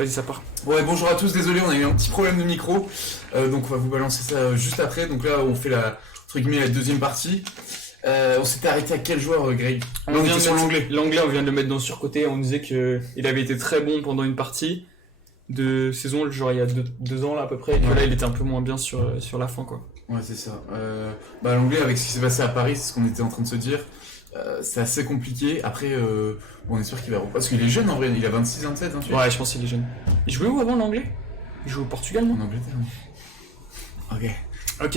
Vas-y, ça part. Ouais, bonjour à tous, désolé, on a eu un petit problème de micro, donc on va vous balancer ça juste après. Donc là, on fait entre guillemets, la deuxième partie. On s'était arrêté à quel joueur, Greg? On vient sur l'anglais. L'anglais, on vient de le mettre dans surcoté. On disait qu'il avait été très bon pendant une partie de saison, genre il y a deux ans là à peu près, et que là il était un peu moins bien sur la fin, quoi. Ouais, c'est ça. L'anglais, avec ce qui s'est passé à Paris, c'est ce qu'on était en train de se dire. C'est assez compliqué. Après, on espère qu'il va reprendre. Parce qu'il est jeune en vrai, il a 26, 27, hein, Ouais, je pense qu'il est jeune. Il jouait où avant l'anglais? Il jouait au Portugal, non? En Angleterre. Ok.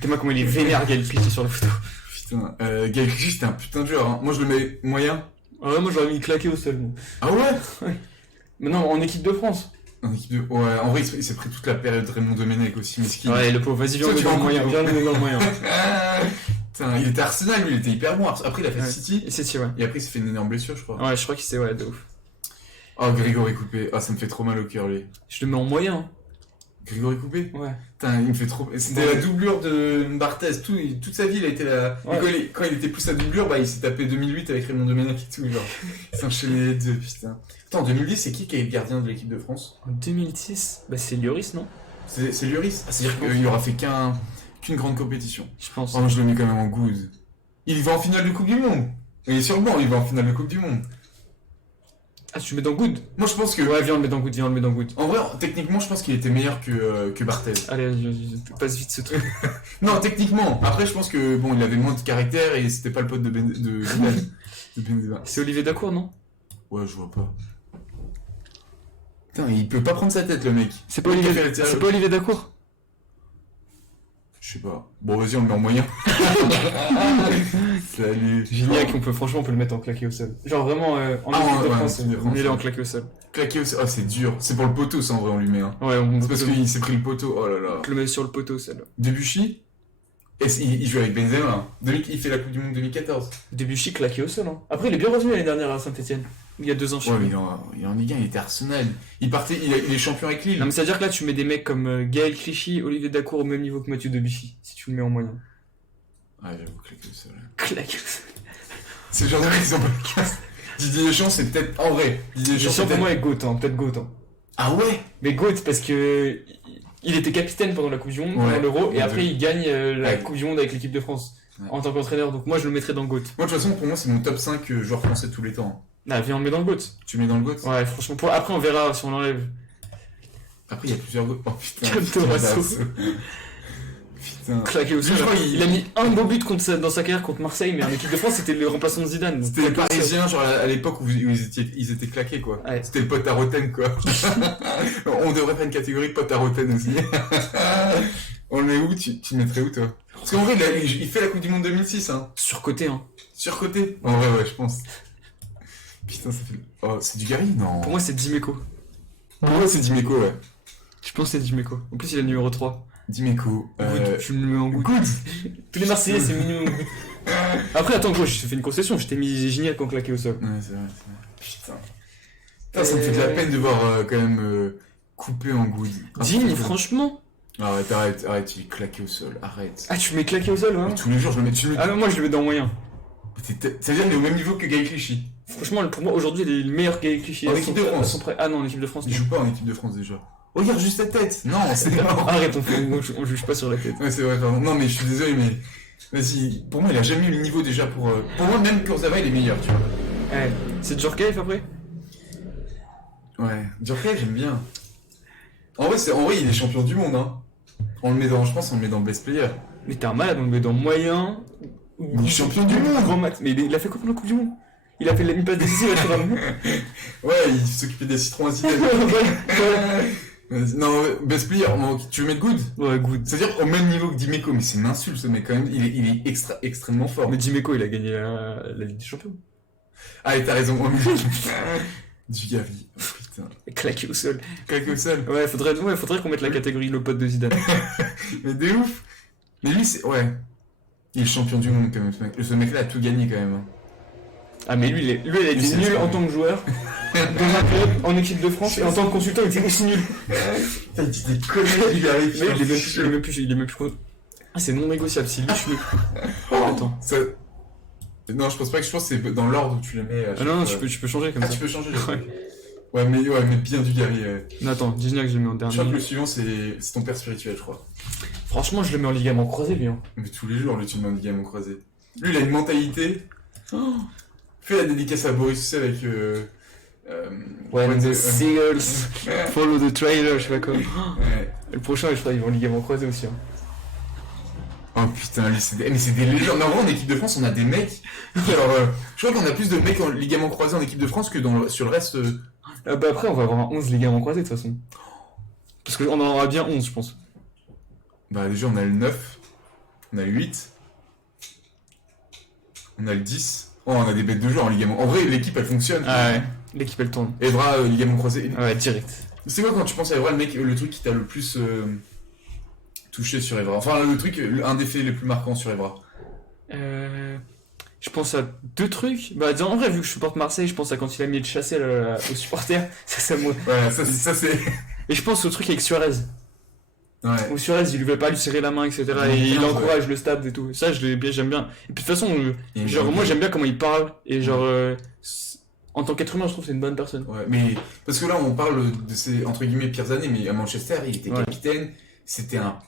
T'es moi comment il est vénère, Gaël Clichy sur la photo. Putain, Gaël Clichy, c'était un putain de joueur. Hein. Moi, je le mets moyen. Ouais, moi j'aurais mis claqué au sol. Moi. Ah ouais? Mais non, en équipe de France. En équipe de... Ouais, en vrai, il s'est pris toute la période Raymond Domenech aussi, mesquine. Ouais, le pauvre, vas-y, viens le dans le moyen. Viens le dans le moyen. Putain, il était Arsenal, lui, il était hyper bon. Après, il a fait City. Et City, ouais. Et après, il s'est fait une énorme blessure, je crois. Ouais, je crois qu'il s'est, ouais, de ouf. Oh, Grégory Coupé. Ah, ça me fait trop mal au cœur, lui. Je le mets en moyen. Grégory Coupé? Ouais. Putain, il me fait trop... C'était la doublure de Barthez. Toute sa vie, il a été là. Ouais. Quand il était plus sa doublure, il s'est tapé 2008 avec Raymond Domenech et tout, genre. Il s'enchaînait les deux, putain. Attends, en 2010, c'est qui est le gardien de l'équipe de France? En 2006? Bah, c'est Lloris, non? C'est Lloris? Ah, c'est-à-dire qu'il aura fait qu'une grande compétition. Je pense. Oh, moi, je le mets quand même en good. Il va en finale de Coupe du Monde. Il est sur le banc, il va en finale de Coupe du Monde. Ah, tu le mets dans good? Moi, je pense que... Ouais, viens, on le met dans good, En vrai, techniquement, je pense qu'il était meilleur que Barthez. Allez, passe vite ce truc. Non, techniquement. Après, je pense que, bon, il avait moins de caractère et c'était pas le pote de Benzema. C'est Olivier Dacour, non? Ouais, je vois pas. Putain, il peut pas prendre sa tête, le mec. C'est pas Olivier Dacour? Je sais pas. Bon, vas-y, on le met en moyen. Salut. Gignac, franchement, on peut le mettre en claqué au sol. Genre vraiment, en équipe de France, mets-le en claqué au sol. Claqué au sol, ah, c'est dur. C'est pour le poteau, ça, en vrai, on lui met. Hein. Ouais, c'est parce qu'il s'est pris le poteau, oh là là. Je le mets sur le poteau, celle-là. Debuchy? Et il joue avec Benzema. Il fait la Coupe du Monde 2014. Debuchy claqué au sol. Hein. Après, il est bien revenu l'année dernière à Saint-Etienne. Il y a 2 ans, je sais. Ouais, mais il est en Ligue 1, il était Arsenal. Il est champion avec Lille. Non, mais c'est-à-dire que là, tu mets des mecs comme Gaël Clichy, Olivier Dacour au même niveau que Mathieu Debuchy, si tu le mets en moyen. Ouais, j'avoue, claqué au sol. Claqué au sol. C'est le genre de mecs qui sont pas le Didier Deschamps, c'est peut-être. En vrai. Didier Deschamps, pour moi, est GOAT, hein. Peut-être GOAT. Hein. Ah ouais? Mais GOAT, parce que. Il était capitaine pendant la Coupe du Monde, pendant l'Euro, et après il gagne la Coupe du Monde avec l'équipe de France en tant qu'entraîneur. Donc moi je le mettrais dans le GOAT. Moi de toute façon, pour moi, c'est mon top 5 joueurs français de tous les temps. Ah, viens, on le met dans le GOAT. Tu mets dans le GOAT? Ouais, franchement, après on verra si on l'enlève. Après, il y a plusieurs GOAT. Oh putain. Putain. Claqué au sol. Il a mis un beau but dans sa carrière contre Marseille, mais en équipe de France, c'était le remplaçant de Zidane. C'était les Parisiens, genre à l'époque où ils étaient claqués, quoi. Ouais. C'était le pote à Roten, quoi. On devrait faire une catégorie pote à Roten aussi. On le met où? Tu le mettrais où, toi? Parce qu'en vrai, il fait la Coupe du Monde 2006, hein. Surcoté, hein. Surcoté? En vrai, ouais, je pense. Putain, ça fait... Oh, c'est du Gary? Non. Pour moi, c'est Dimeco. Pour moi, c'est Dimeco, ouais. Je pense que c'est Dimeco. En plus, il a le numéro 3. Dimeco. Tu me le mets en good. Tous les Marseillais, c'est minimum good. Après, attends, gros, je te fais une concession. Je t'ai mis Gignac en claqué au sol. Ouais, c'est vrai. Putain, ça me fait de la peine de voir quand même coupé en good. Digne, franchement. Arrête, il est claqué au sol. Arrête. Ah, tu mets claqué au sol, ouais? Tous les jours, je le mets dessus. Ah non, moi, je le mets dans moyen. Ça veut dire qu'il est au même niveau que Gaël Clichy. Franchement, pour moi, aujourd'hui, il est le meilleur Gaël Clichy. En équipe de France. Ah non, en équipe de France. Il joue pas en équipe de France déjà. Regarde juste la tête. Non, c'est mort. Arrête, on juge pas sur la tête. Ouais, c'est vrai, pardon. Non, mais je suis désolé, mais vas-y. Pour moi, il a jamais eu le niveau déjà pour moi, même Kurzawa, il est meilleur, tu vois. Ouais. C'est Djorkaeff après? Ouais, Djorkaeff, j'aime bien. En vrai, il est champion du monde, hein. Je pense, on le met dans Best Player. Mais t'es un malade, on le met dans moyen. Il est champion du monde. Grand max. Mais il a fait quoi pendant la Coupe du Monde? Il a fait la mi-passe décisive à Thuram. Ouais, il s'occupait des citrons à Zidane. Non, Best Player, tu veux mettre good? Ouais, good. C'est-à-dire au même niveau que Dimeco, mais c'est une insulte ce mec quand même, il est extrêmement fort. Mais Dimeco, il a gagné la Ligue des Champions. Ah, et t'as raison, du Gavi, oh, putain. Claqué au sol. Claqué au sol. Ouais, faudrait qu'on mette la catégorie le pote de Zidane. Mais de ouf. Mais lui, il est champion du monde quand même, ce mec-là a tout gagné quand même. Ah mais lui, il a été nul en tant que joueur, dans un club, en équipe de France, et en tant que consultant, il était aussi nul. Putain, il dit des conneries, il arrive. Mais il est même plus... Ah, c'est non négociable, si lui, je suis... Attends. Non, je pense pas que c'est dans l'ordre où tu les mets. Ah non, tu peux changer comme ça. Ah, tu peux changer. Ouais, mais bien Dugarry. Non, attends, Gignac, je le mets en Je dernier. crois que le suivant, c'est ton père spirituel, je crois. Franchement, je le mets en ligament croisé, lui. Hein. Mais tous les jours, lui, tu le mets en ligament croisé. Lui, il a une mentalité. Fais la dédicace à Boris, tu sais, avec. When the seagulls Ouais. follow the trailer, je sais pas quoi. Ouais. Le prochain, je crois, ils vont en ligament croisé aussi. Hein. Oh putain, lui, mais c'est des légendes. En vrai, en équipe de France, on a des mecs. Genre, je crois qu'on a plus de mecs en ligament croisé en équipe de France que sur le reste. Bah après, on va avoir un 11 ligaments croisés de toute façon. Parce qu'on en aura bien 11, je pense. Bah, déjà, on a le 9, on a le 8, on a le 10. Oh, on a des bêtes de joueurs en ligament. En vrai, l'équipe, elle fonctionne. Ah ouais, l'équipe elle tourne. Evra, ligament croisé. Ouais, direct. C'est quoi quand tu penses à Evra, le truc qui t'a le plus touché sur Evra? Enfin, le truc, un des faits les plus marquants sur Evra. Je pense à deux trucs. Bah, en vrai, vu que je supporte Marseille, je pense à quand il a mis le chassé aux supporters. Ça moi. Ouais, ça c'est. Et je pense au truc avec Suarez. Ouais. Où Suarez, il lui veut pas lui serrer la main, etc. Et il encourage le stade et tout. Ça, j'aime bien. Et puis de toute façon, genre, moi j'aime bien comment il parle. Et genre, en tant qu'être humain, je trouve que c'est une bonne personne. Ouais, mais parce que là, on parle de ses entre guillemets pires années, mais à Manchester, il était capitaine.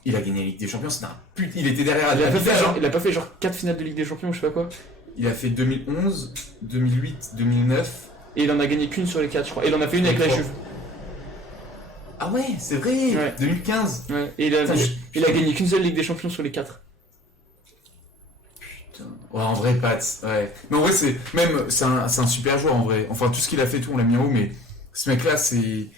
Il a gagné la Ligue des Champions. C'était un pute. Il était derrière. Il a pas fait genre 4 finales de Ligue des Champions, je sais pas quoi. Il a fait 2011, 2008, 2009. Et il en a gagné qu'une sur les 4, je crois. Et il en a fait une avec la Juve. Ah ouais, c'est vrai. Ouais. 2015. Ouais. Et il a gagné qu'une seule Ligue des Champions sur les 4. Ouais, en vrai, Pat. Ouais. Mais en vrai, c'est un super joueur en vrai. Enfin, tout ce qu'il a fait, tout, on l'a mis en haut, mais ce mec-là, c'est.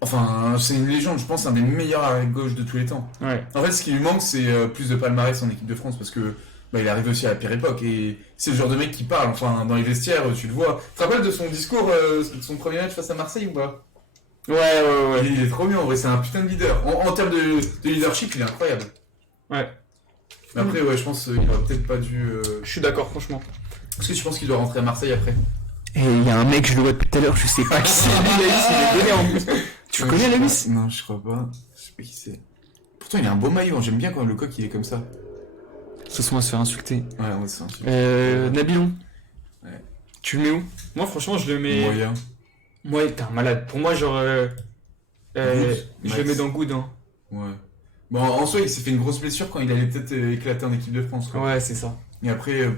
Enfin, c'est une légende, je pense, un des meilleurs arrière gauche de tous les temps. Ouais. En fait, ce qui lui manque, c'est plus de palmarès en équipe de France parce que bah, il arrive aussi à la pire époque et c'est le genre de mec qui parle. Enfin, dans les vestiaires, tu le vois. Tu te rappelles de son discours, de son premier match face à Marseille ou pas? Ouais. Il est trop bien en vrai, c'est un putain de leader. En termes de leadership, il est incroyable. Ouais. Mais après, ouais, je pense qu'il aurait peut-être pas dû. Je suis d'accord, franchement. Est-ce que tu penses qu'il doit rentrer à Marseille après? Et il y a un mec, je le vois depuis tout à l'heure, je sais pas qui c'est. Lui, Laïs, il est donné en plus. Tu le connais, Laïs? Non, je crois pas. Je sais pas qui c'est. Pourtant, il a un beau maillot, j'aime bien quand le coq il est comme ça. Ce soir, on va se faire insulter. Ouais, on va se faire insulter. Nabilon. Ouais. Tu le mets où? Moi, franchement, je le mets. Moyen. Moi, t'es un malade. Pour moi, genre. Je le mets dans Good. Hein. Ouais. Bon, en soi, il s'est fait une grosse blessure quand il allait peut-être éclater en équipe de France. Quoi. Ouais, c'est ça. Et après.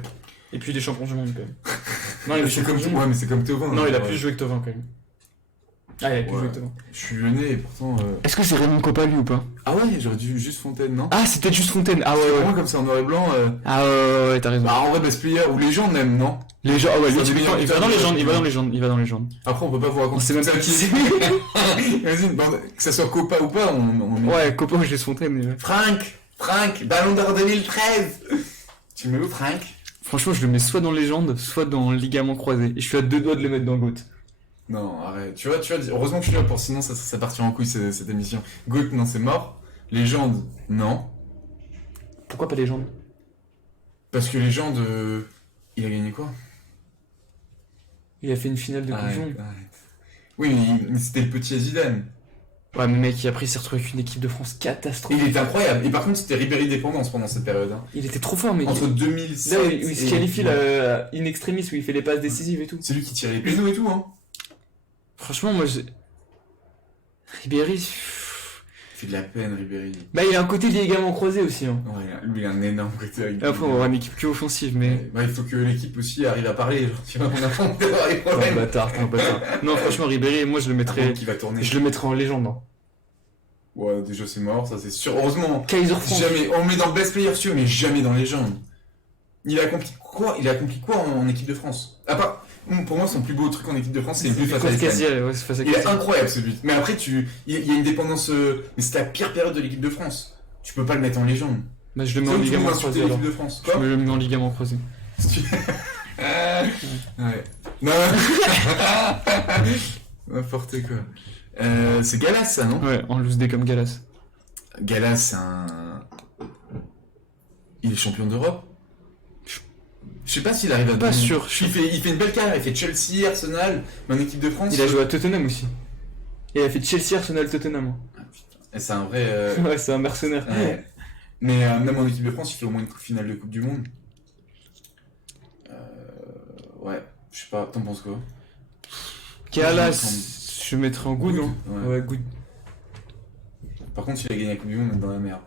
Et puis des champions du monde, quand même. Non, c'est comme ouais, mais c'est comme Thauvin. Non, il a plus joué que Thauvin, quand même. Ah, il a plus joué que Thauvin. Je suis lyonnais et pourtant. Est-ce que c'est Raymond Kopa, lui, ou pas? Ah ouais, j'aurais dû juste Fontaine, non? Ah, c'était juste Fontaine. Ah ouais. Moi, comme ça en noir et blanc. Ah ouais, t'as raison. Bah, en vrai, best player, ou les gens même, non? Les gens, lui, il va dans les légendes. Après, on peut pas vous raconter. On sait même pas qui c'est. Vas-y, que ça soit Copa ou pas, on... Ouais, Copa, je laisse Fontaine. Franck, Ballon d'Or 2013. Tu le mets où, Franck? Franchement, je le mets soit dans légende, soit dans ligament croisé. Et je suis à 2 doigts de le mettre dans GOAT. Non, arrête. Tu vois, heureusement que je suis là pour, sinon ça partira en couille cette émission. GOAT, non, c'est mort. Légende, non. Pourquoi pas légende? Parce que légende, il a gagné quoi? Il a fait une finale de Coupe du Monde. Oui, mais c'était le petit Zidane. Ouais, mais mec, après, il s'est retrouvé avec une équipe de France catastrophique. Il était incroyable. Et par contre, c'était Ribéry dépendance pendant cette période. Hein. Il était trop fort, mec. Entre 2007 là où il se qualifie in extremis, où il fait les passes décisives et tout. C'est lui qui tirait les pénaux et tout, hein. Franchement, moi, Ribéry... Il fait de la peine, Ribéry. Bah, il a un côté ligament croisé aussi, hein. Ouais, lui, il a un énorme côté. Après, on va avoir une équipe plus offensive, mais... Bah, il faut que l'équipe aussi arrive à parler. Genre, tu vois, on a pas des problèmes. Un bâtard. Non, franchement, Ribéry, moi, je le mettrais... Qui va tourner. Je le mettrais en légende, hein. Ouais, déjà c'est mort, ça c'est sûr. Heureusement. Kaiser France. Jamais. On le met dans le best player, sûr, mais jamais dans les gens. Il a accompli quoi en équipe de France? À part, pour moi, son plus beau truc en équipe de France, c'est le but face à l'Espagne. Il est incroyable ce but. Mais après, il y a une dépendance. Mais c'est la pire période de l'équipe de France. Tu peux pas le mettre en légende. Bah, je le mets en ligament croisé. L'équipe de France. Quoi? Je le mets en ligament croisé. Ouais. Non. N'importe quoi. C'est Galas, ça, non? Ouais, en loose day comme Galas. Galas, c'est il est champion d'Europe? Je sais pas s'il arrive à... Pas sûr. Il fait une belle carrière, il fait Chelsea, Arsenal, mais en équipe de France... Il a joué à Tottenham aussi. Et il a fait Chelsea, Arsenal, Tottenham. Ah putain, c'est un vrai... Ouais, c'est un mercenaire. Ouais. Mais même en équipe de France, il fait au moins une finale de Coupe du Monde. Ouais, je sais pas, t'en penses quoi? Calas, je mettrais en good, hein. Ouais, good. Par contre, s'il a gagné la Coupe du Monde, on est dans la merde.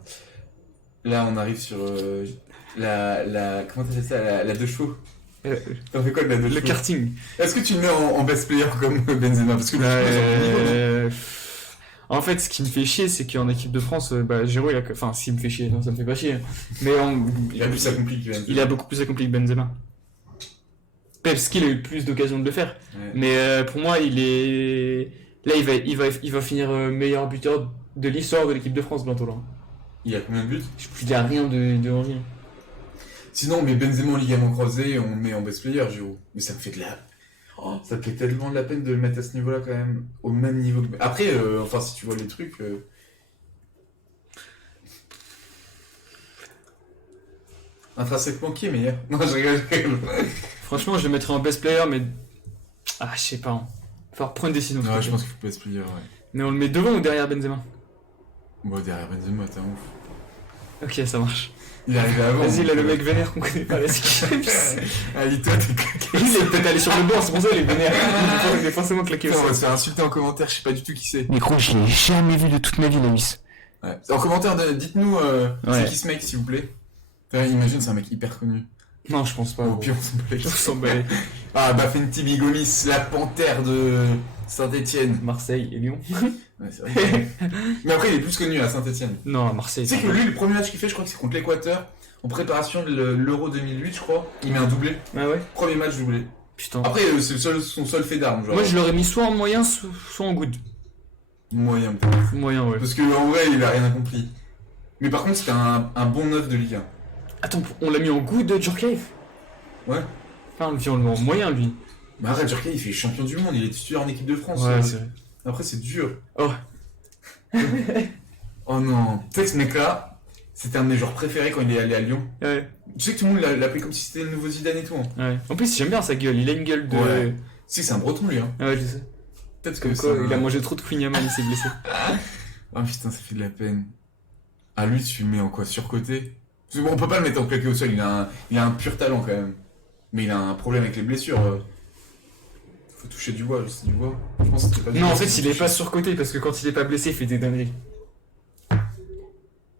Là, on arrive sur comment t'appelles ça, la deux chevaux. T'en fais quoi de la deux chevaux? Le karting. Est-ce que tu le mets en best player comme Benzema? Parce que en fait, ce qui me fait chier, c'est qu'en équipe de France, Giroud, enfin, s'il me fait chier, non, ça me fait pas chier. Mais il a plus accompli que Benzema. Il a beaucoup plus accompli que Benzema. Parce qu'il a eu plus d'occasions de le faire. Ouais. Mais pour moi, il est. Là, il va finir meilleur buteur de l'histoire de l'équipe de France bientôt là. Il a combien de buts? Je dis rien de rien. Sinon, on met Benzema en ligament croisé, on met en best player, Giroud. Mais ça me fait ça me fait tellement de la peine de le mettre à ce niveau-là quand même, au même niveau que... Après, enfin, si tu vois les trucs... Intrinsèquement, qui est meilleur? Non, je rigole. Franchement, je le mettrais en best player, mais... Ah, je sais pas. Hein. Faut prendre une décision. Ouais, je pense qu'il faut best player, ouais. Mais on le met devant ou derrière Benzema? Bon, derrière Benzema, t'es un ouf. Ok, ça marche. Il est arrivé avant. Vas-y, là, le mec vénère qu'on connaît pas les équipes. Allez, toi, t'es claqué. Il est peut-être allé sur le banc, c'est pour ça il est vénère. Il est forcément claqué aussi. On va se faire insulter en commentaire, je sais pas du tout qui c'est. Mais gros, je l'ai jamais vu de toute ma vie, Lewis. Ouais. En commentaire, dites-nous c'est qui ce mec, s'il vous plaît. Enfin, imagine, c'est un mec hyper connu. Non, je pense pas. Au pire, on s'en bat. Ah, Bafenti Bigomis, la panthère de Saint-Etienne. Marseille et Lyon. Ouais, c'est vrai. Mais après, il est plus connu à Saint-Etienne. Non, à Marseille. Tu sais que lui, le premier match qu'il fait, je crois que c'est contre l'Équateur. En préparation de l'Euro 2008, je crois. Il met un doublé. Ah ouais? Premier match doublé. Putain. Après, c'est son seul fait d'armes. Moi, je l'aurais mis soit en moyen, soit en good. Moyen, peut-être. Moyen, ouais. Parce qu'en vrai, il a rien accompli. Mais par contre, c'était un bon 9 de Ligue 1. Attends, on l'a mis en good, Djurkaeff? Ouais. Enfin, on le met en moyen, lui. Bah arrête, Djurkaeff, il fait champion du monde, il est titulaire en équipe de France. Ouais, c'est vrai. Après, c'est dur. Oh. Oh non. Tu sais que ce mec-là, c'était un de mes joueurs préférés quand il est allé à Lyon. Ouais. Tu sais que tout le monde l'appelait comme si c'était le nouveau Zidane et tout. Hein. Ouais. En plus, j'aime bien sa gueule, il a une gueule de... Ouais. Tu sais que c'est un breton, lui. Hein. Ouais, je sais. Peut-être que quoi, il a mangé trop de Queen Yaman, il s'est blessé. Oh putain, ça fait de la peine. Ah, lui, tu le mets en quoi? Surcoté? Parce que bon, on peut pas le mettre en claqué au sol, il a un pur talent quand même. Mais il a un problème avec les blessures. Faut toucher du bois, c'est du bois. Je pense que c'était pas du Non, bois, en fait, il est pas surcoté parce que quand il est pas blessé, il fait des dingueries. Tu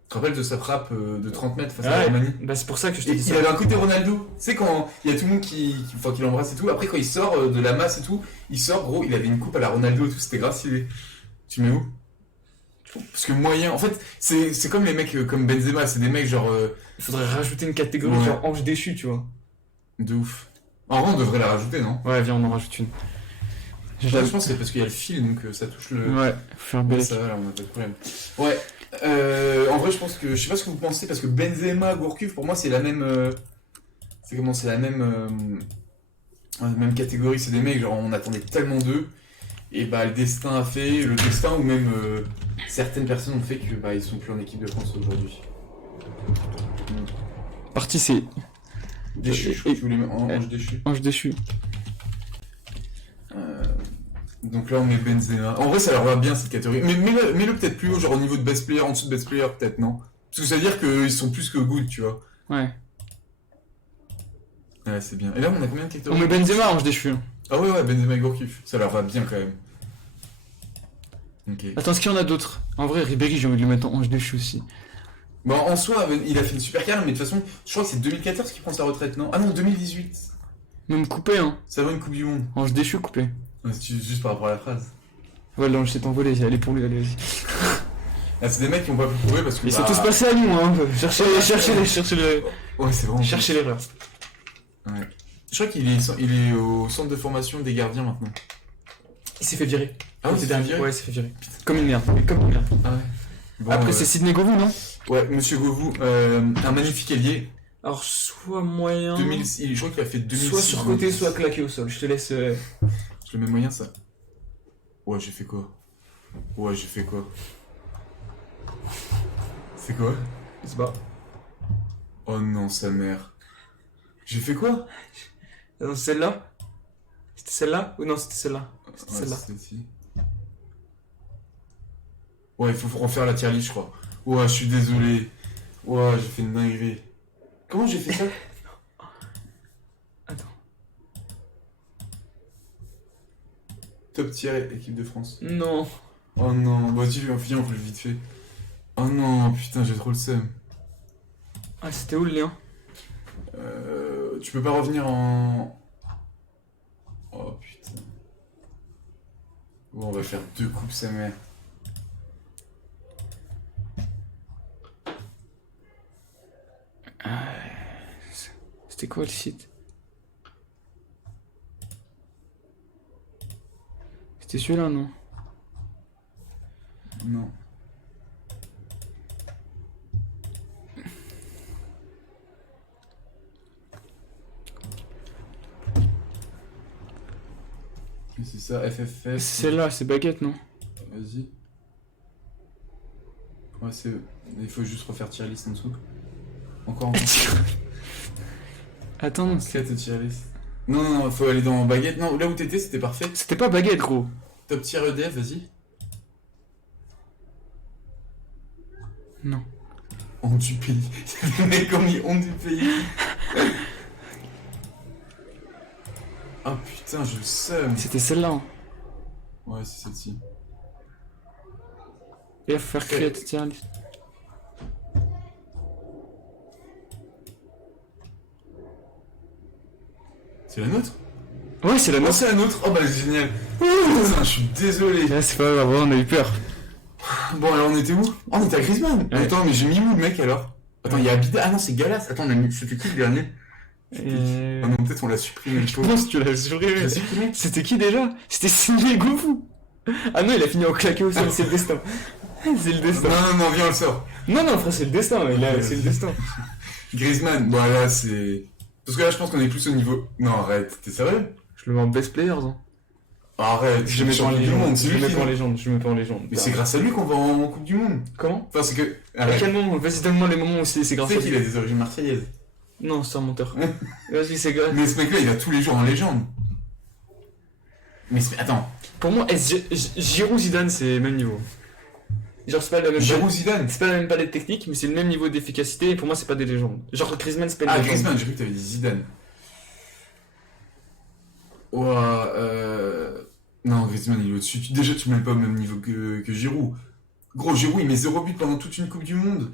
te rappelles de sa frappe de 30 mètres face à la Roumanie? Bah, c'est pour ça que je te dis ça. Il avait un côté Ronaldo. Tu sais, quand il y a tout le monde qui l'embrasse et tout, après quand il sort de la masse et tout, il sort, gros, il avait une coupe à la Ronaldo et tout, c'était grave stylé. Tu mets où? Parce que moyen, en fait, c'est comme les mecs comme Benzema, c'est des mecs genre. Il faudrait rajouter une catégorie genre ange déchu, tu vois. De ouf. En vrai, on devrait la rajouter, non? Ouais, viens, on en rajoute une. Je pense que c'est parce qu'il y a le fil, donc ça touche le. Ouais, faut faire un bel. Ça va, là, on a pas de problème. Ouais. En vrai, je pense que. Je sais pas ce que vous pensez, parce que Benzema, Gourcuff, pour moi, c'est la même. C'est la même. Même catégorie, c'est des mecs, genre, on attendait tellement d'eux. Et bah, le destin a fait. Le destin, ou même certaines personnes ont fait que bah, ils sont plus en équipe de France aujourd'hui. Parti, c'est. Déchu, je crois que tu voulais mettre ange déchu. Ange déchu. Donc là on met Benzema. En vrai ça leur va bien cette catégorie. Mais mets-le peut-être plus haut, genre au niveau de best player, en dessous de best player peut-être, non? Parce que ça veut dire qu'ils sont plus que good, tu vois. Ouais. Ouais, c'est bien. Et là on a combien de catégories? On met Benzema, ange déchu. Ah ouais, Benzema et Gourcuff. Ça leur va bien quand même. Ok. Attends, est-ce qu'il y en a d'autres? En vrai, Ribéry, j'ai envie de le mettre en ange déchu aussi. Bon, en soi, il a fait une super carrière, mais de toute façon, je crois que c'est 2014 qu'il prend sa retraite, non? Ah non, 2018. Même coupé, hein. Ça va une Coupe du Monde. Ange déchu, coupé. Ouais, juste par rapport à la phrase. Ouais, l'ange s'est envolé, allez pour lui, allez, vas-y. Ah, c'est des mecs qui ont pas pu prouver parce que. Ils sont tous passés à Lyon, hein. Cherchez les. Ouais, c'est vraiment. Cherchez l'erreur. Ouais. Je crois qu'il est au centre de formation des gardiens maintenant. Il s'est fait virer. Ah ouais, il s'est fait virer? Ouais, il s'est fait virer. Comme une merde. Comme une merde. Ah ouais. Bon, après, c'est Sidney Govou, non? Ouais, monsieur Govou, un magnifique ailier. Alors, soit moyen. Je crois qu'il a fait 2006. Soit surcoté, soit claqué au sol. Je te laisse. Je le mets moyen, ça. Ouais, j'ai fait quoi? C'est quoi? Il se bat. Oh non, sa mère. J'ai fait quoi? Non, celle-là? C'était celle-là? Ou non, c'était celle-là? C'était celle-là. Celle-ci. Ouais, il faut refaire la tier list, je crois. Ouais, je suis désolé. Ouais, j'ai fait une dinguerie. Comment j'ai fait ça? Attends. Top tier équipe de France. Non. Oh non, vas-y, viens, on fait vite fait. Oh non, putain, j'ai trop le seum. Ah, c'était où le lien? Tu peux pas revenir en... Oh putain. Bon, on va faire 2 coupes sa mère. C'était quoi le site? C'était celui-là, non? Non. C'est ça, FFF. C'est celle-là, c'est baguette, non? Vas-y. Ouais, c'est... Il faut juste refaire tier list en dessous. Encore. Attends, c'est... tier list. Non, faut aller dans baguette. Non, là où t'étais, c'était parfait. C'était pas baguette, gros. Top tier EDF, vas-y. Non. Honte du pays. Les mecs ont mis honte du pays. Ah putain, je le seum. C'était celle-là. Hein. Ouais, c'est celle-ci. Et il faut faire create tier list. C'est la nôtre? Ouais, c'est la nôtre. Oh, c'est la nôtre. Oh bah génial. Putain, je suis désolé. Là, c'est pas grave, on a eu peur. Bon, alors on était où? Oh, on était à Griezmann. Ouais. Attends, mais j'ai mis où le mec alors? Attends, il y a Abida. Ah non, c'est Galas. Attends, on a mis... C'était qui le dernier? Ah non, peut-être on l'a supprimé. Je pense que tu l'as supprimé. C'était qui déjà? C'était Sidney Goufou. Ah non, il a fini en claqué au sol, c'est le destin. C'est le destin. Non, viens, on le sort. Non, frère, c'est le destin. C'est le destin. Griezmann, bon là, c'est... Parce que là, je pense qu'on est plus au niveau... Non, arrête, t'es sérieux? Je le mets en best players, hein. Arrête, je mets pas en légende. Je mets pas en légende. Mais c'est grâce à lui qu'on va en Coupe du Monde. Comment? Enfin, c'est que... À quel moment? Vas-y, donne-moi les moments où c'est grâce à lui. Tu sais qu'il a des origines marseillaises. Non, c'est un menteur. Vas-y, c'est grave. Mais ce mec-là, il a tous les jours en légende. Mais attends. Pour moi, Giroud Zidane, c'est le même niveau. Genre, c'est pas la même Giroud Zidane. C'est pas la même palette technique, mais c'est le même niveau d'efficacité. Et pour moi, c'est pas des légendes. Genre, Griezmann, c'est pas une légende. Ah, Griezmann, j'ai cru que t'avais dit Zidane. Non, Griezmann, il est au-dessus. Déjà, tu mets pas au même niveau que Giroud. Gros, Giroud, il met 0 but pendant toute une Coupe du Monde.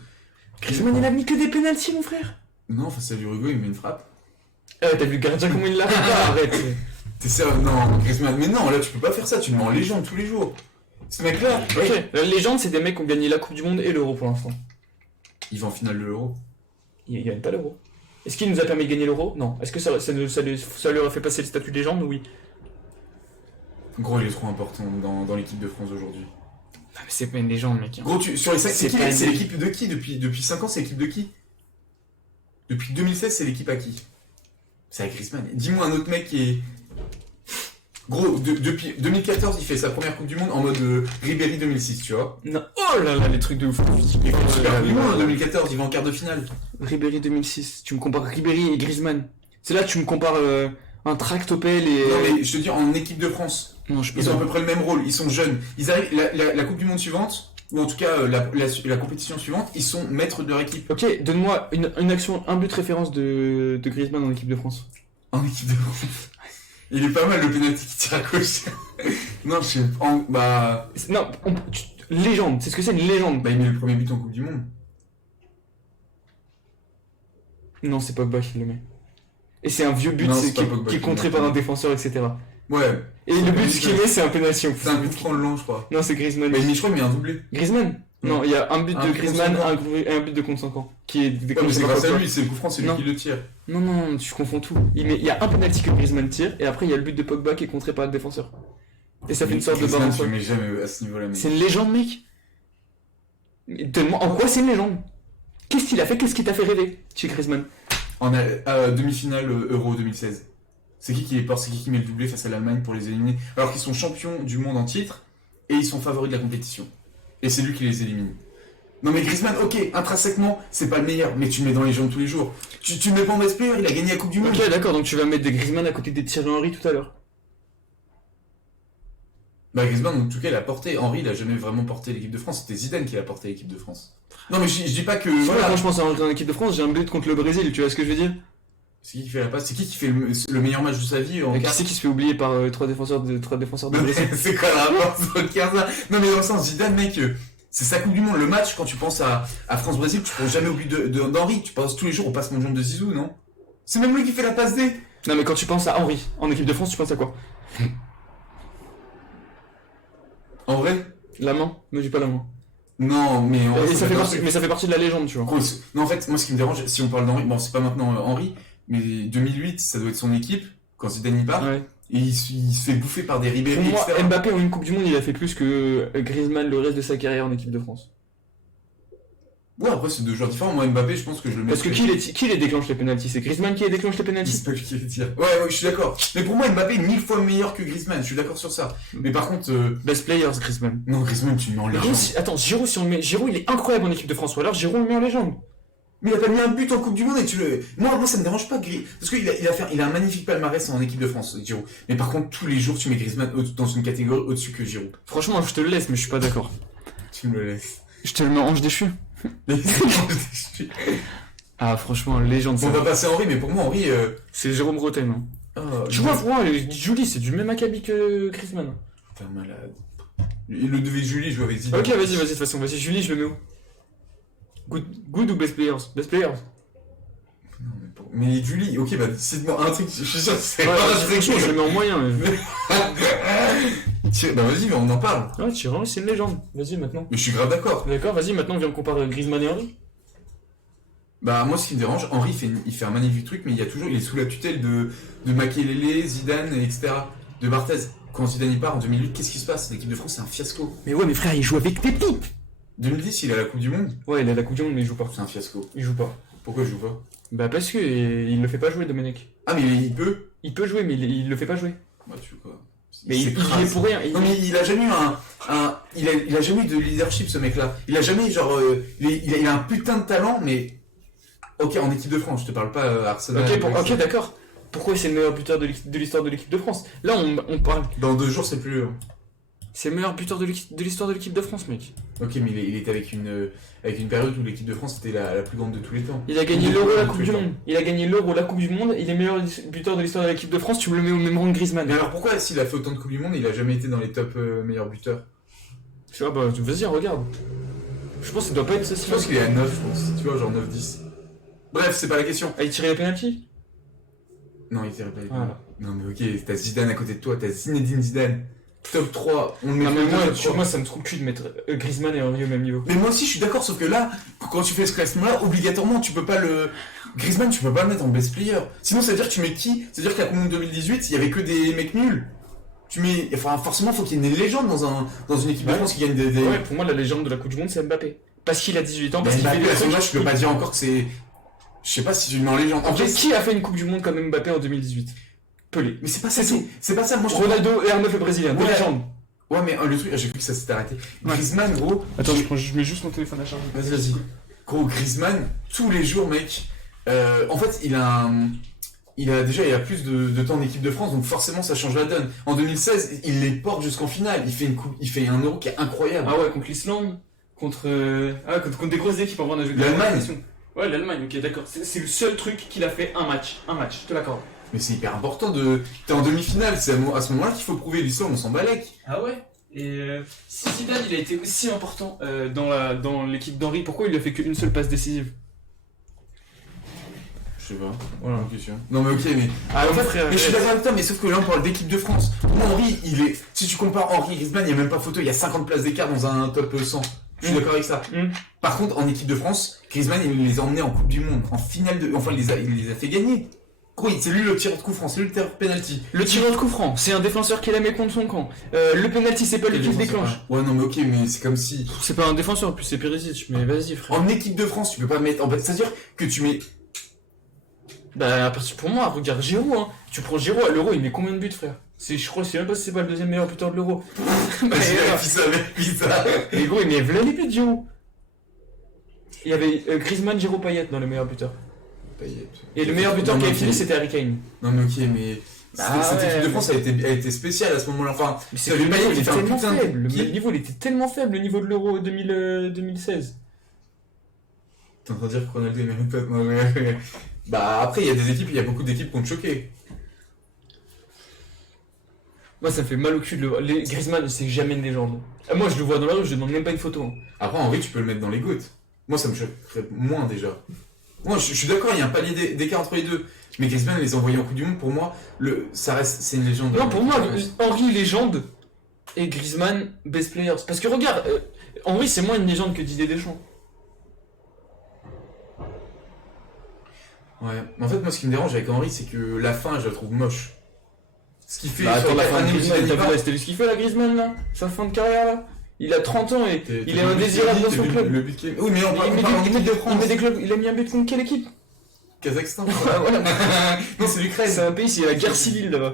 Griezmann, il a mis que des pénaltys, mon frère. Non, face à l'Uruguay, il met une frappe. T'as vu le gardien comment il l'a fait? Arrête. T'es sérieux? Non, Griezmann, mais non, là, tu peux pas faire ça. Tu le mets en légende tous les jours. Ce mec-là. Ok, la légende, c'est des mecs qui ont gagné la Coupe du Monde et l'Euro pour l'instant. Il va en finale de l'Euro. Il gagne pas l'Euro. Est-ce qu'il nous a permis de gagner l'Euro? Non. Est-ce que ça lui aurait fait passer le statut de légende? Oui. Gros, il est trop important dans l'équipe de France aujourd'hui. Ah, mais c'est pas une légende, mec. Gros, sur les 5, c'est l'équipe de qui depuis 5 ans, c'est l'équipe de qui? Depuis 2016, c'est l'équipe à qui? C'est à Griezmann. Dis-moi un autre mec qui est... Gros, depuis 2014, il fait sa première Coupe du Monde en mode Ribéry 2006, tu vois. Non. Oh là là, les trucs de ouf. Il fait Super Coupe du Monde en 2014, il va en quart de finale. Ribéry 2006, tu me compares Ribéry et Griezmann. C'est là que tu me compares un Tractopel et... Non mais je te dis, en équipe de France, non, je peux ils pas. ont à peu près le même rôle, ils sont jeunes. Ils arrivent, la Coupe du Monde suivante, ou en tout cas la compétition suivante, ils sont maîtres de leur équipe. Ok, donne-moi une action, un but référence de Griezmann en équipe de France. En équipe de France. Il est pas mal le penalty qui tire à gauche. Non, je sais pas. Non, légende, c'est ce que c'est une légende. Bah, il met le premier but en Coupe du Monde. Non, c'est Pogba qui le met. Et c'est un vieux but qui est contré par un défenseur, etc. Ouais. Et le but qu'il met, c'est un penalty. C'est un but franc long, je crois. Non, c'est Griezmann. Mais je crois qu'il met un doublé. Griezmann? Non, il y a un but de Griezmann et un but de Contre-Sancan. Qui est ouais, mais c'est grâce à lui, c'est le coup franc, c'est lui qui le tire. Non, tu confonds tout. Il y a un penalty que Griezmann tire, et après il y a le but de Pogba qui est contré par le défenseur. Et ça fait une sorte de balance. Mais jamais à ce niveau-là, mec. C'est une légende, mec. Donne-moi, en quoi c'est une légende? Qu'est-ce qu'il a fait? Qu'est-ce qui t'a fait rêver chez Griezmann? En demi-finale Euro 2016. C'est qui met le doublé face à l'Allemagne pour les éliminer? Alors qu'ils sont champions du monde en titre, et ils sont favoris de la compétition. Et c'est lui qui les élimine. Non mais Griezmann, ok, intrinsèquement, c'est pas le meilleur, mais tu le mets dans les jambes tous les jours. Tu le mets pas en best player, il a gagné la Coupe du Monde. Ok, d'accord, donc tu vas mettre des Griezmann à côté des Thierry Henry tout à l'heure. Bah Griezmann, en tout cas, il a porté. Henry, il a jamais vraiment porté l'équipe de France. C'était Zidane qui a porté l'équipe de France. Non mais je dis pas que... Voilà. Quand je pense à rentrer en équipe de France, j'ai un but contre le Brésil, tu vois ce que je veux dire? C'est qui fait la passe? C'est qui fait le meilleur match de sa vie en Et qui quart? c'est qui se fait oublier par trois défenseurs de Non, mais Brésil? c'est quoi le rapport sur ça? Non, mais dans le sens, Zidane, mec, c'est sa Coupe du Monde. Le match, quand tu penses à France-Brésil, tu penses jamais au but d'Henry. Tu penses tous les jours au passement de jambe de Zizou, non? C'est même lui qui fait la passe D. Non, mais quand tu penses à Henry en équipe de France, tu penses à quoi? En vrai? La main? Ne dis pas la main. Non, mais en vrai, Et ça fait partie de la légende, tu vois. Gros, non, en fait, moi, ce qui me dérange, si on parle d'Henry, bon, c'est pas maintenant Henry, mais 2008, ça doit être son équipe, quand Zidane y part, Ouais. et il se fait bouffer par des Pour Ribéry, moi, etc. Mbappé en une Coupe du Monde, il a fait plus que Griezmann le reste de sa carrière en équipe de France. Ouais, après, c'est deux joueurs différents. Moi, Mbappé, je pense que je le mets. Parce que qui les déclenche les pénaltys? C'est Griezmann qui les déclenche les pénaltys? C'est pas lui qui le tire. Ouais, je suis d'accord. Mais pour moi, Mbappé est 1000 fois meilleur que Griezmann, je suis d'accord sur ça. Mais par contre, Best players, Griezmann. non, Griezmann, tu le mets en légende. Attends, Giroud, si on le met, Giroud, il est incroyable en équipe de France, ou alors Giroud, on le met en légende. Mais il a pas mis un but en Coupe du Monde et tu le. Moi, ça me dérange pas, parce qu'il a un magnifique palmarès en équipe de France, Giroud. Mais par contre, tous les jours, tu mets Griezmann dans une catégorie au-dessus que Giroud. Franchement, je te le laisse, mais je suis pas d'accord. Tu me le laisses. Je te le mets en hanche déchu. Ah, franchement, légende, ça. On va passer à Henry, mais pour moi, Henry. C'est Jérôme Roten, hein. Tu vois, pour moi, Julie, c'est du même acabit que Griezmann. T'es un malade. Il le devait Julie, je jouais avec Zidane. Ok, vas-y, de toute façon, vas-y, Julie, je le mets où? Good ou best players? Best players. Non, mais Julie, ok, bah, cite-moi un truc, je suis sûr que c'est Ouais, pas un truc. franchement, je le mets en moyen. Bah, vas-y, on en parle. Ouais, Thierry, c'est une légende. Vas-y, maintenant. Mais je suis grave d'accord. D'accord, vas-y, maintenant, on vient comparer Griezmann et Henry. Bah, moi, ce qui me dérange, Henry, il fait un magnifique truc, mais il est sous la tutelle de Makelele, Zidane, etc. De Barthez. Quand Zidane y part en 2008, qu'est-ce qui se passe? L'équipe de France, c'est un fiasco. Mais ouais, mais frère, il joue avec tes pipes. 2010, il a la Coupe du Monde. Ouais, il a la Coupe du Monde, mais il joue pas. C'est un fiasco. Il joue pas. Pourquoi il joue pas? Bah, parce que il le fait pas jouer, Domenech. Ah, mais il peut. Il peut jouer, mais il le fait pas jouer. Bah, tu veux quoi? Mais il est pour rien. Non, mais il a jamais eu il a jamais eu de leadership, ce mec-là. Il a jamais, genre, il a un putain de talent, mais. Ok, en équipe de France, je te parle pas Arsenal. Ok, d'accord. Pourquoi c'est le meilleur buteur de l'histoire de l'équipe de France? Là, on parle. Dans 2 jours, c'est plus. C'est le meilleur buteur de l'histoire de l'équipe de France, mec. Ok, mais il était avec une période où l'équipe de France était la plus grande de tous les temps. Il a gagné l'Euro, la Coupe du Monde. Il a gagné l'Euro, la Coupe du Monde. Il est meilleur buteur de l'histoire de l'équipe de France. Tu me le mets au même rang que Griezmann. Mais alors pourquoi, s'il a fait autant de Coupe du Monde, il a jamais été dans les top meilleurs buteurs? Tu vois, bah vas-y, regarde. Je pense que ça doit pas être ça. Je pense qu'il est à 9, tu vois, genre 9-10. Bref, c'est pas la question. Ah, il tirait les penalty? Non, il tirait pas les Voilà. Non, mais ok, t'as Zidane à côté de toi, t'as Zinedine Zidane. Top 3, on le met Non, mais top moi, ça me trouve cul de mettre Griezmann et Henry au même niveau. Mais moi aussi, je suis d'accord, sauf que là, quand tu fais ce classement-là, obligatoirement, tu peux pas le. Griezmann, tu peux pas le mettre en best player. Sinon, ça veut dire que tu mets qui? Ça veut dire qu'à Coupe du Monde 2018, il y avait que des mecs nuls. Tu mets. Enfin, forcément, faut qu'il y ait une légende dans une équipe de France qui gagne des. Ouais, pour moi, la légende de la Coupe du Monde, c'est Mbappé. Parce qu'il a 18 ans, parce qu'il fait Mbappé, des à son trucs. âge, je peux pas dire encore que c'est. Je sais pas si tu le mets en légende. En fait, Qui a fait une Coupe du Monde comme Mbappé en 2018? Pelé. mais c'est pas ça, c'est pas ça. Moi, je Ronaldo et R9 le Brésilien, deux Ouais. légendes. Ouais, mais le truc, j'ai cru que ça s'était arrêté. Ouais. Griezmann, gros. Attends, je mets juste mon téléphone à charger. Vas-y. Gros, Griezmann, tous les jours, mec. En fait, il a plus de temps en équipe de France, donc forcément, ça change la donne. En 2016, il les porte jusqu'en finale. Il fait un Euro qui est incroyable. Ah ouais, contre l'Islande, contre des grosses équipes en vrai, on a joué. L'Allemagne. Ouais, l'Allemagne, ok, d'accord. C'est le seul truc qu'il a fait un match, je te l'accorde. Mais c'est hyper important t'es en demi-finale, c'est à ce moment-là qu'il faut prouver l'histoire, on s'en balèque. Ah ouais. Et si Zidane il a été aussi important dans l'équipe d'Henry, pourquoi il a fait qu'une seule passe décisive? Je sais pas. Voilà. Question. Non mais ok, mais. Ah, en fait, frère, mais je suis d'accord avec toi, mais sauf que là on parle d'équipe de France. Moi, Henry, si tu compares Henry et Griezmann, il n'y a même pas photo, il y a 50 places d'écart dans un top 100. Je suis d'accord avec ça. Par contre, en équipe de France, Griezmann, il les a emmenés en Coupe du Monde, en finale de. Enfin, il les a fait gagner. Gros, c'est lui le tireur de coup franc, c'est lui le tireur de penalty. Le tireur de coup franc, c'est un défenseur qui la met contre son camp. Le penalty, c'est pas lui qui le déclenche. Ouais, non, mais ok, mais c'est comme si. C'est pas un défenseur, en plus c'est Perisic, mais vas-y, frère. En équipe de France, tu peux pas mettre. En fait, c'est-à-dire que tu mets. Bah, pour moi, regarde Giroud, hein. Tu prends Giroud à l'Euro, il met combien de buts, frère? Je crois, je sais même pas si c'est pas le deuxième meilleur buteur de l'Euro. Vérifie ça. Mais gros, il met v'là les buts, Giroud. Il y avait Griezmann, Giroud, Payet dans les meilleurs buteurs. Et le meilleur buteur qui avait fini, c'était Harry Kane. Non, mais ok, mais. Cette équipe de France a été spéciale à ce moment-là. Enfin, mais c'est le niveau, il était tellement faible. Le niveau, il était tellement faible, le niveau de l'Euro 2016. T'es en train de dire que Ronaldo il mérite pas. Bah après, il y a beaucoup d'équipes qui ont choqué. Moi, ça me fait mal au cul de le voir. Griezmann, c'est jamais une légende. Moi, je le vois dans la rue, je lui demande même pas une photo. Après, en vrai, tu peux le mettre dans les gouttes. Moi, ça me choquerait moins déjà. Moi, je suis d'accord, il y a un palier d'écart entre les deux. Mais Griezmann les envoyer en Coupe du Monde, pour moi, c'est une légende. Non, pour moi, Henry, légende, et Griezmann, best players. Parce que regarde, Henry, c'est moins une légende que Didier Deschamps. Ouais, mais en fait, moi, ce qui me dérange avec Henry, c'est que la fin, je la trouve moche. Ce qu'il fait. Bah, attends, la fin de Griezmann, t'as t'as vu ce qu'il fait, la Griezmann, là? Sa fin de carrière, là? Il a 30 ans et il est indésirable dans son club. Oui, mais il met des clubs. Il a mis un but contre quelle équipe? Kazakhstan. Voilà. Non, c'est l'Ukraine. C'est un pays, c'est la guerre civile là-bas.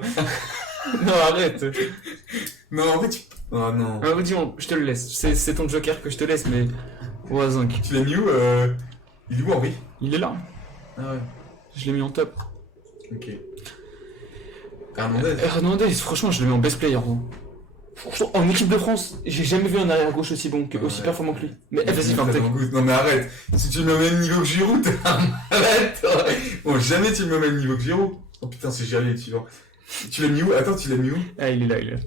Non, arrête. Non, en fait, oh non. Ah, dis, je te le laisse. C'est ton joker que je te laisse, mais. Ouais, zinc. Tu l'as mis où Il est où, Henry? Il est là. Ah ouais. Je l'ai mis en top. Ok. Hernandez. Hernandez, franchement, je le mets en best player. Hein. Franchement, en équipe de France, j'ai jamais vu un arrière gauche aussi bon, aussi performant que lui. Mais vas-y, fais un tech. Non mais arrête, si tu le mets au même niveau que Giroud, arrête. Bon, jamais tu le mets au même niveau que Giroud. Oh putain, c'est gelé, tu vois. Tu l'as mis où? Attends, tu l'as mis où? Ah, il est là, il est là.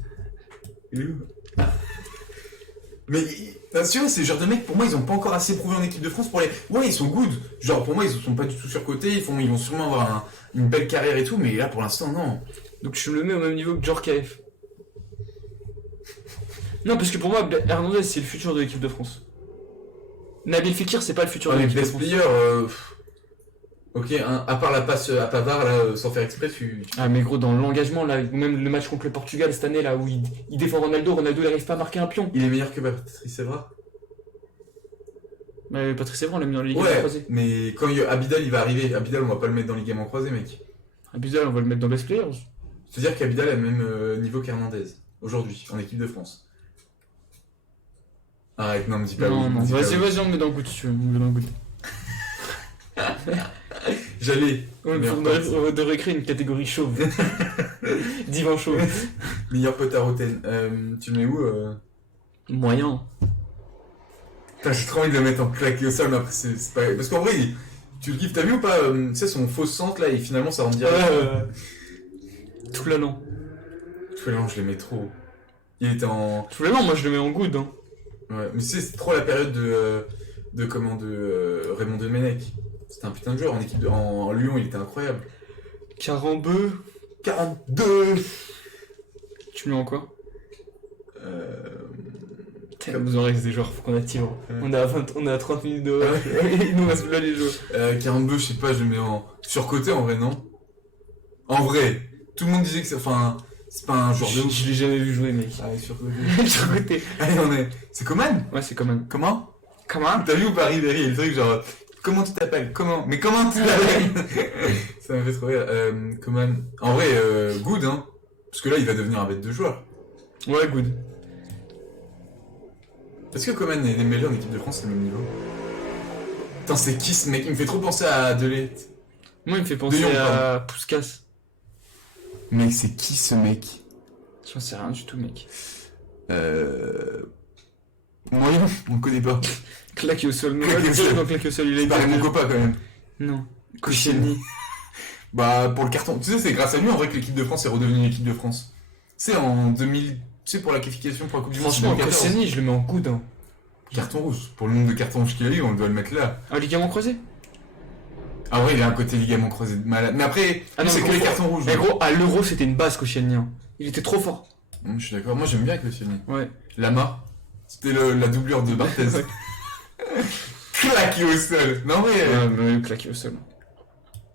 Il est où? Mais tu vois, c'est le genre de mecs, pour moi, ils ont pas encore assez prouvé en équipe de France pour les. Ouais, ils sont good. Genre, pour moi, ils sont pas du tout surcotés. Ils vont sûrement avoir une belle carrière et tout, mais là, pour l'instant, non. Donc, je le mets au même niveau que Djorkaeff. Non, parce que pour moi, Hernandez, c'est le futur de l'équipe de France. Nabil Fekir, c'est pas le futur de l'équipe de France. Player, ok, à part la passe à Pavard, là, sans faire exprès, Ah, mais gros, dans l'engagement, là, même le match contre le Portugal cette année, là, où il défend Ronaldo, il n'arrive pas à marquer un pion. Il est meilleur que Patrice Evra. Mais Patrice Evra, on l'a mis dans les ligaments croisés. Mais quand Abidal, il va arriver, Abidal, on va pas le mettre dans les ligaments croisés, mec. Abidal, on va le mettre dans best players. C'est-à-dire qu'Abidal a le même niveau qu'Hernandez, aujourd'hui, en équipe de France. Arrête, non, me dis pas non, oui. Non, vas-y, on me met dans le goût, si tu veux. On me met dans le goût. J'allais. On devrait créer une catégorie chauve. Divan chauve. Meilleur pote à Roten. Tu le mets où Moyen. Putain, j'ai trop envie de le mettre en claqué au sol, mais après, c'est pas. Parce qu'en vrai, tu le kiffes, t'as vu ou pas tu sais, son faux centre là, et finalement ça rend direct. Tout l'allant. Tout l'allant, je l'aimais trop. Il était en. Tout l'allant, moi je le mets en good. Hein. Ouais, mais tu sais, c'est trop la période de Raymond Domenech. C'était un putain de joueur en Lyon, il était incroyable. 42. 42. Tu le mets en quoi Vous aurez des joueurs, faut qu'on active. Ouais. On est à 30 minutes de. Il nous reste là les joueurs. 42, je sais pas, je le mets en. Surcoté en vrai, non? En vrai, tout le monde disait que c'est. Enfin, c'est pas un joueur de ouf. Je l'ai jamais vu jouer, mec. Ah, surcoté. Surcoté. Allez, on est. C'est Coman? Ouais, c'est Coman. Comment? Comment? T'as vu ou pas Ribéry, il y a le truc genre. Comment tu t'appelles? Comment? Mais comment tu t'appelles? Ça m'a fait trop rire. Coman. En vrai, good, hein. Parce que là, il va devenir un bête de joueur. Ouais, good. Est-ce que Coman et Dembélé en équipe de France, c'est le même niveau? Putain, c'est qui ce mec? Il me fait trop penser à Delete. Moi, il me fait penser à Puskas. Mec, c'est qui ce mec? J'en sais rien du tout, mec. Moyen, on le connaît pas. Claqué au sol, non, claqué au sol, il est pas mon copain quand même. Non. Koscielny. Bah, pour le carton. Tu sais, c'est grâce à lui en vrai que l'équipe de France est redevenue l'équipe de France. Tu sais, en 2000. Tu sais, pour la qualification pour la Coupe du Monde. Franchement, Koscielny, je le mets en coude. Hein. Carton rouge. Pour le nombre de cartons rouges qu'il a eu, on doit le mettre là. Un ligament croisé? Ah ouais, il a un côté ligament croisé de malade. Mais après, c'est que les cartons rouges. Mais gros, à l'Euro, c'était une base, Koscielny. Hein. Il était trop fort. Je suis d'accord. Moi, j'aime bien Koscielny. Ouais. Lama. C'était la doublure de Barthez. Claqué au sol. Non mais. Ouais, claqué au sol.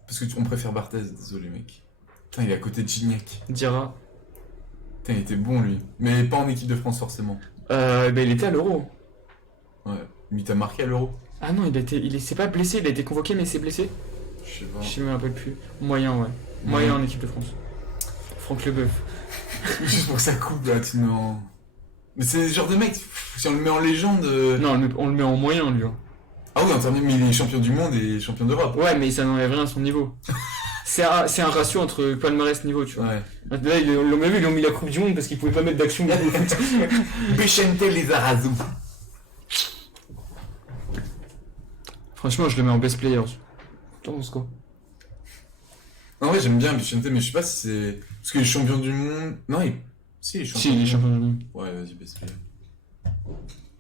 Parce que on préfère Barthez, désolé mec. Putain, il est à côté de Gignac. Dira. Putain, il était bon lui. Mais pas en équipe de France forcément. Bah il était à l'Euro. Ouais. Mais il t'a marqué à l'Euro. Ah non, il s'est pas blessé, il a été convoqué mais il s'est blessé. Je sais pas. Je me rappelle plus. Moyen, ouais. Moyen en équipe de France. Franck Leboeuf. Juste pour que ça coupe là, tu non. Mais c'est le genre de mec, si on le met en légende. Non, on le met en moyen lui. Hein. Ah oui, mais il est champion du monde et champion d'Europe. Ouais, mais ça n'enlève rien à son niveau. c'est un ratio entre palmarès niveau, tu vois. Ouais. Là, ils l'ont mis la Coupe du Monde parce qu'ils pouvaient pas mettre d'action au foot. Bechente les Arazou. Franchement, je le mets en best players. T'en penses quoi? En vrai, j'aime bien Vicente, mais je sais pas si c'est. Parce que les champions du monde. Non, si, les champions Si, les champions du monde. Ouais, vas-y, baisse.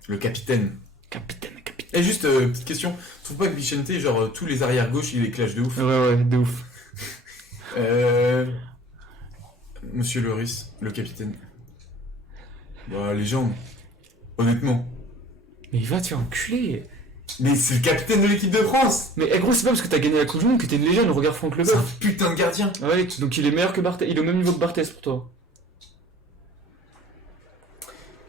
Le capitaine. Capitaine. Et juste, petite question. Tu trouves pas que Vicente, genre, tous les arrières-gauche, il les clash de ouf? Ouais, de ouf. Monsieur Loris, le capitaine. Bah, légende. Honnêtement. Mais il va te faire enculer. Mais c'est le capitaine de l'équipe de France! Mais gros, c'est pas parce que t'as gagné la Coupe du Monde que t'es une légende, regarde Franck C'est un Leboeuf. putain de gardien! Ouais, donc il est meilleur que Barthez, il est au même niveau que Barthez pour toi.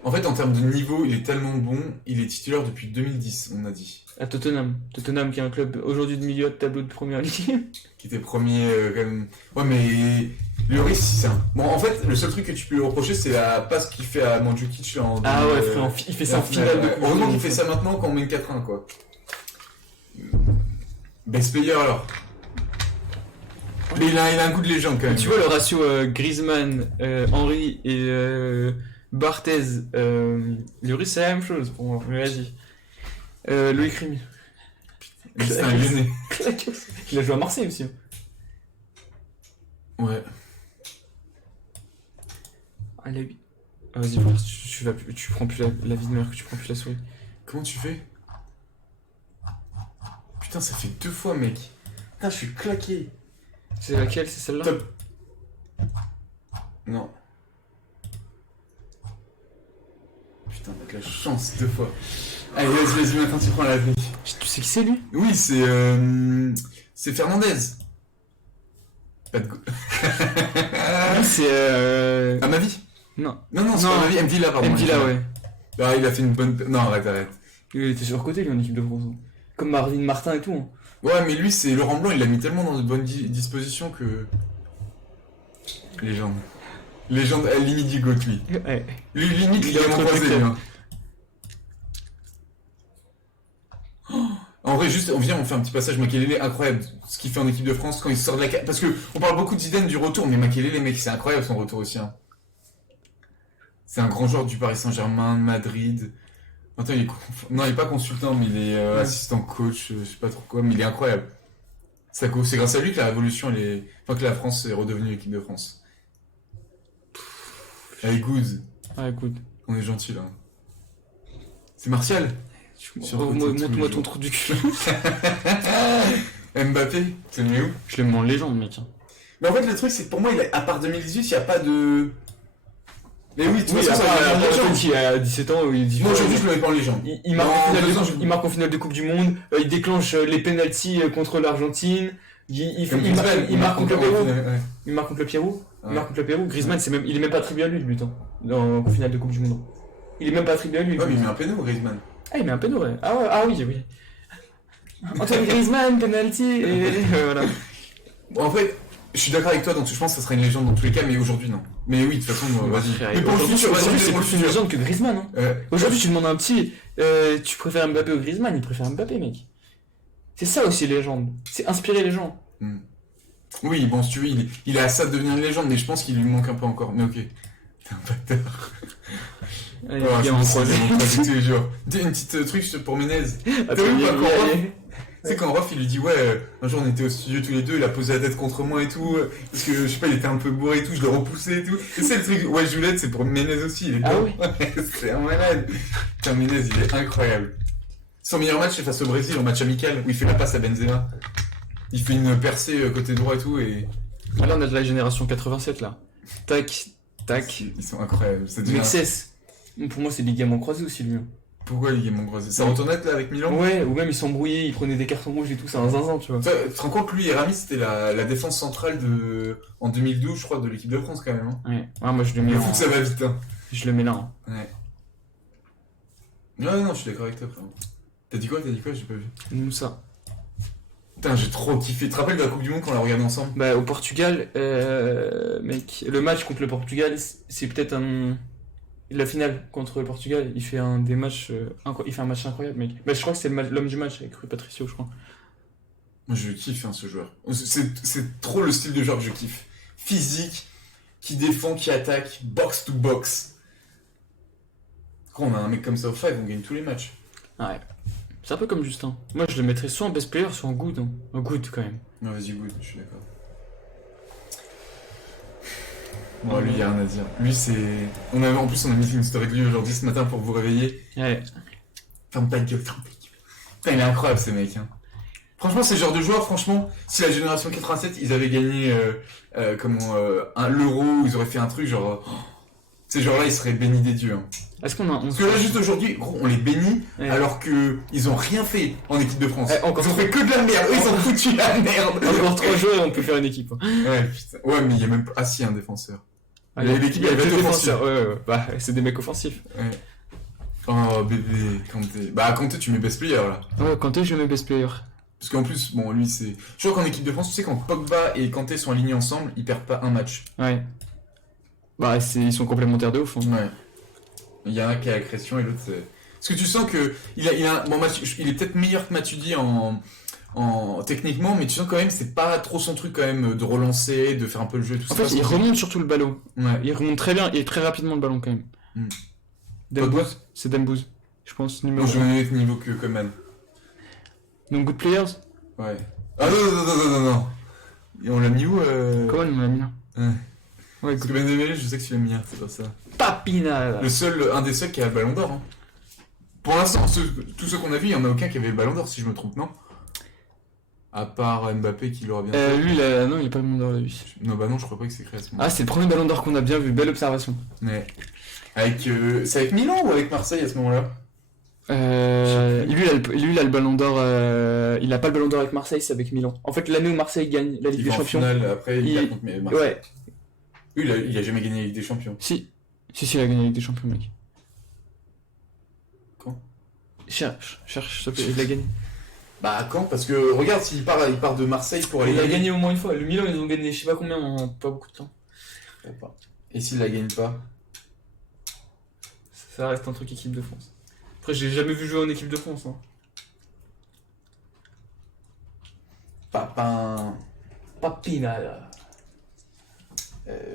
En fait, en termes de niveau, il est tellement bon, il est titulaire depuis 2010, on a dit. À Tottenham. Tottenham qui est un club aujourd'hui de milieu de tableau de première ligue. Qui était premier, quand même. Ouais, mais. Lloris, c'est un. Bon, en fait, le seul truc que tu peux lui reprocher, c'est la passe qu'il fait à Mandzukic en. Ah ouais, frère, il fait ça en finale de Coupe du Heureusement Monde. qu'il fait ça maintenant quand on mène 4-1, quoi. Best player alors. Mais il a un goût de légende quand même. Tu vois le ratio Griezmann, Henry et Barthez, Lloris c'est la même chose pour moi, mais vas-y. Loïc Rémy. C'est un lyonnais. Il a joué à Marseille aussi. Ouais. Ah, la... ah, vas-y, frère, tu prends plus la vie de mère que tu prends plus la souris. Comment tu fais? Putain, ça fait 2 fois, mec. Putain, je suis claqué. C'est laquelle? C'est celle-là? Top. Non. Putain, t'as de la chance 2 fois. Allez, vas-y, maintenant tu prends la vie. Tu sais qui c'est lui? Oui, c'est Fernandez. Pas de go. C'est À ma vie? Non. Non, c'est pas ma vie. Mvila, pardon. Mvila, ouais. Ah, il a fait une bonne. Non, arrête. Il était surcoté lui en équipe de France. Comme Marvin Martin et tout. Hein. Ouais, mais lui, c'est Laurent Blanc, il l'a mis tellement dans de bonnes dispositions que. Légende. Légende, à limite du GOAT, lui. Ouais. Lui, limite, il est est mon entre croisé, deux lui. Hein. En vrai, juste, on fait un petit passage. Makelele, incroyable. Ce qu'il fait en équipe de France quand il sort de la. Parce que on parle beaucoup de Zidane du retour, mais Makelele, mec, c'est incroyable son retour aussi. Hein. C'est un grand joueur du Paris Saint-Germain, de Madrid. Attends, non, il est pas consultant, mais il est assistant coach, je sais pas trop quoi, mais il est incroyable. C'est grâce à lui que la révolution, enfin que la France est redevenue l'équipe de France. Allez, good. Ah, écoute. On est gentil là. C'est Martial. Montre-moi ton trou du cul. Mbappé, c'est mieux où? Je l'aime en légende, mec. Mais en fait, le truc, c'est que pour moi, à part 2018, il n'y a pas de. Mais oui, tu vois, ça qui a 17 ans, il dit. Moi, aujourd'hui, je le mets pas en légende. Il marque en finale de Coupe du Monde, il déclenche les pénaltys contre l'Argentine, il marque contre le Pérou. Il marque contre le Pérou. Il marque contre le Pérou. Griezmann, il est même pas attribué à lui le but, hein, en finale de Coupe du Monde. Il est même pas attribué à lui. Ouais, mais il met un péno, Griezmann. Ah, il met un péno, ouais. Ah oui. Antoine Griezmann, penalty, et voilà. Bon, en fait, je suis d'accord avec toi, donc je pense que ça sera une légende dans tous les cas, mais aujourd'hui, non. Mais oui, de toute façon, vas-y. Mais pour le futur, c'est plus une légende que Griezmann, hein. Aujourd'hui, tu demandes à un petit, tu préfères Mbappé ou Griezmann, il préfère Mbappé, mec. C'est ça aussi, légende. C'est inspirer les gens. Oui, bon, si tu veux, il est à ça de devenir une légende, mais je pense qu'il lui manque un peu encore. Mais ok. T'es un bâtard. Allez, je me croise tous les jours. Une petite truc pour Menez. Tu sais, quand Rof il lui dit ouais, un jour on était au studio tous les deux, il a posé la tête contre moi et tout, parce que je sais pas, il était un peu bourré et tout, je le repoussais et tout. Et c'est le truc, ouais, Juliette, c'est pour Menez aussi, il est ah oui. C'est un malade. Putain, Menez, il est incroyable. Son meilleur match, c'est face au Brésil, en match amical, où il fait la passe à Benzema. Il fait une percée côté droit et tout, et. Ah là, on a de la génération 87 là. Tac. Ils sont incroyables. Mexès. Pour moi, c'est des ligaments croisés aussi, lui. Pourquoi les ligaments croisés? Ça retournait là avec Milan? Ouais, ou même ils s'embrouillaient, ils prenaient des cartons rouges et tout, c'est un zinzin, tu vois. Tu te rends compte que lui et Rami, c'était la défense centrale en 2012, je crois, de l'équipe de France quand même. Hein. Ouais, moi je le mets là. Le foot, ça va vite. Hein. Je le mets là. Hein. Ouais. Non, je suis d'accord avec toi, frère. T'as dit quoi? J'ai pas vu. Moussa. Putain, j'ai trop kiffé. Tu te rappelles de la Coupe du Monde quand on l'a regardé ensemble? Bah, au Portugal, mec, le match contre le Portugal, c'est peut-être la finale contre le Portugal. Il fait un match incroyable, mec. Bah, je crois que c'est l'homme du match avec Rui Patricio, je crois. Moi, je kiffe ce joueur. C'est trop le style de joueur que je kiffe. Physique, qui défend, qui attaque, box to box. Quand on a un mec comme ça au 5, on gagne tous les matchs. Ouais. C'est un peu comme Justin. Moi, je le mettrais soit en best player, soit en good. Hein. En good, quand même. Non, vas-y, good, je suis d'accord. Bon, lui, y a rien à dire. Lui, c'est. En plus, on a mis une story de lui aujourd'hui, ce matin, pour vous réveiller. Ouais. Ferme ta gueule. Putain, il est incroyable, ce mec. Hein. Franchement, c'est le genre de joueur, franchement, si la génération 87, ils avaient gagné l'euro, ils auraient fait un truc genre. Ces joueurs-là, ils seraient bénis des dieux. Hein. Est-ce qu'on a. Parce que là, juste aujourd'hui, gros, on les bénit, alors qu'ils ont rien fait en équipe de France. Ils ont fait que de la merde. Eux, ils ont foutu la merde. Encore 3 joueurs et on peut faire une équipe. Ouais, putain. Ouais, mais il y a même pas. Ah, si, un défenseur. L'équipe, il y a 2 défenseurs. Ouais. Bah, c'est des mecs offensifs. Ouais. Oh, bébé, Kanté. Bah, Kanté, tu mets best player là. Ouais, Kanté, je mets best player. Parce qu'en plus, bon, lui, c'est. Je crois qu'en équipe de France, tu sais, quand Pogba et Kanté sont alignés ensemble, ils perdent pas un match. Ouais. Bah, ils sont complémentaires de ouf. Hein. Ouais. Il y en a un qui a la création et l'autre, c'est. Parce que tu sens que. Il est peut-être meilleur que Matuidi techniquement, mais tu sens quand même, c'est pas trop son truc quand même de relancer, de faire un peu le jeu et tout ça. En fait, il remonte surtout le ballon. Ouais. Il remonte très bien et très rapidement le ballon quand même. Dembouz, c'est Dembouz, je pense. Moi, je vais mettre niveau que Coman. Donc, good players. Ouais. Ah non. Et on l'a mis où Coman, on l'a mis là. Ouais, parce que Ben Dembélé, je sais que tu l'aimes bien, c'est pas ça. Papina là. Un des seuls qui a le ballon d'or. Hein. Pour l'instant, tous ceux qu'on a vus, il y en a aucun qui avait le ballon d'or, si je me trompe, non? À part Mbappé qui l'aura bien fait. Lui, non, il a pas le ballon d'or, lui. Non, bah non, je crois pas que c'est créé à ce moment. Ah, c'est le premier ballon d'or qu'on a bien vu, belle observation. Ouais. C'est avec Milan ou avec Marseille à ce moment-là? Lui, il a le ballon d'or. Il a pas le ballon d'or avec Marseille, c'est avec Milan. En fait, l'année où Marseille gagne la Ligue des Champions. Finale, après, il perd contre Marseille. Ouais. Lui, il a jamais gagné la Ligue des Champions. Si, il a gagné la Ligue des Champions, mec. Quand? Cherche, s'il te plaît, il a gagné. Bah, quand? Parce que, regarde, il part de Marseille pour aller. Il a gagné au moins une fois. Le Milan, ils ont gagné je sais pas combien en pas beaucoup de temps. Et s'il la gagne pas? Ça reste un truc équipe de France. Après, j'ai jamais vu jouer en équipe de France. Hein. Papina là.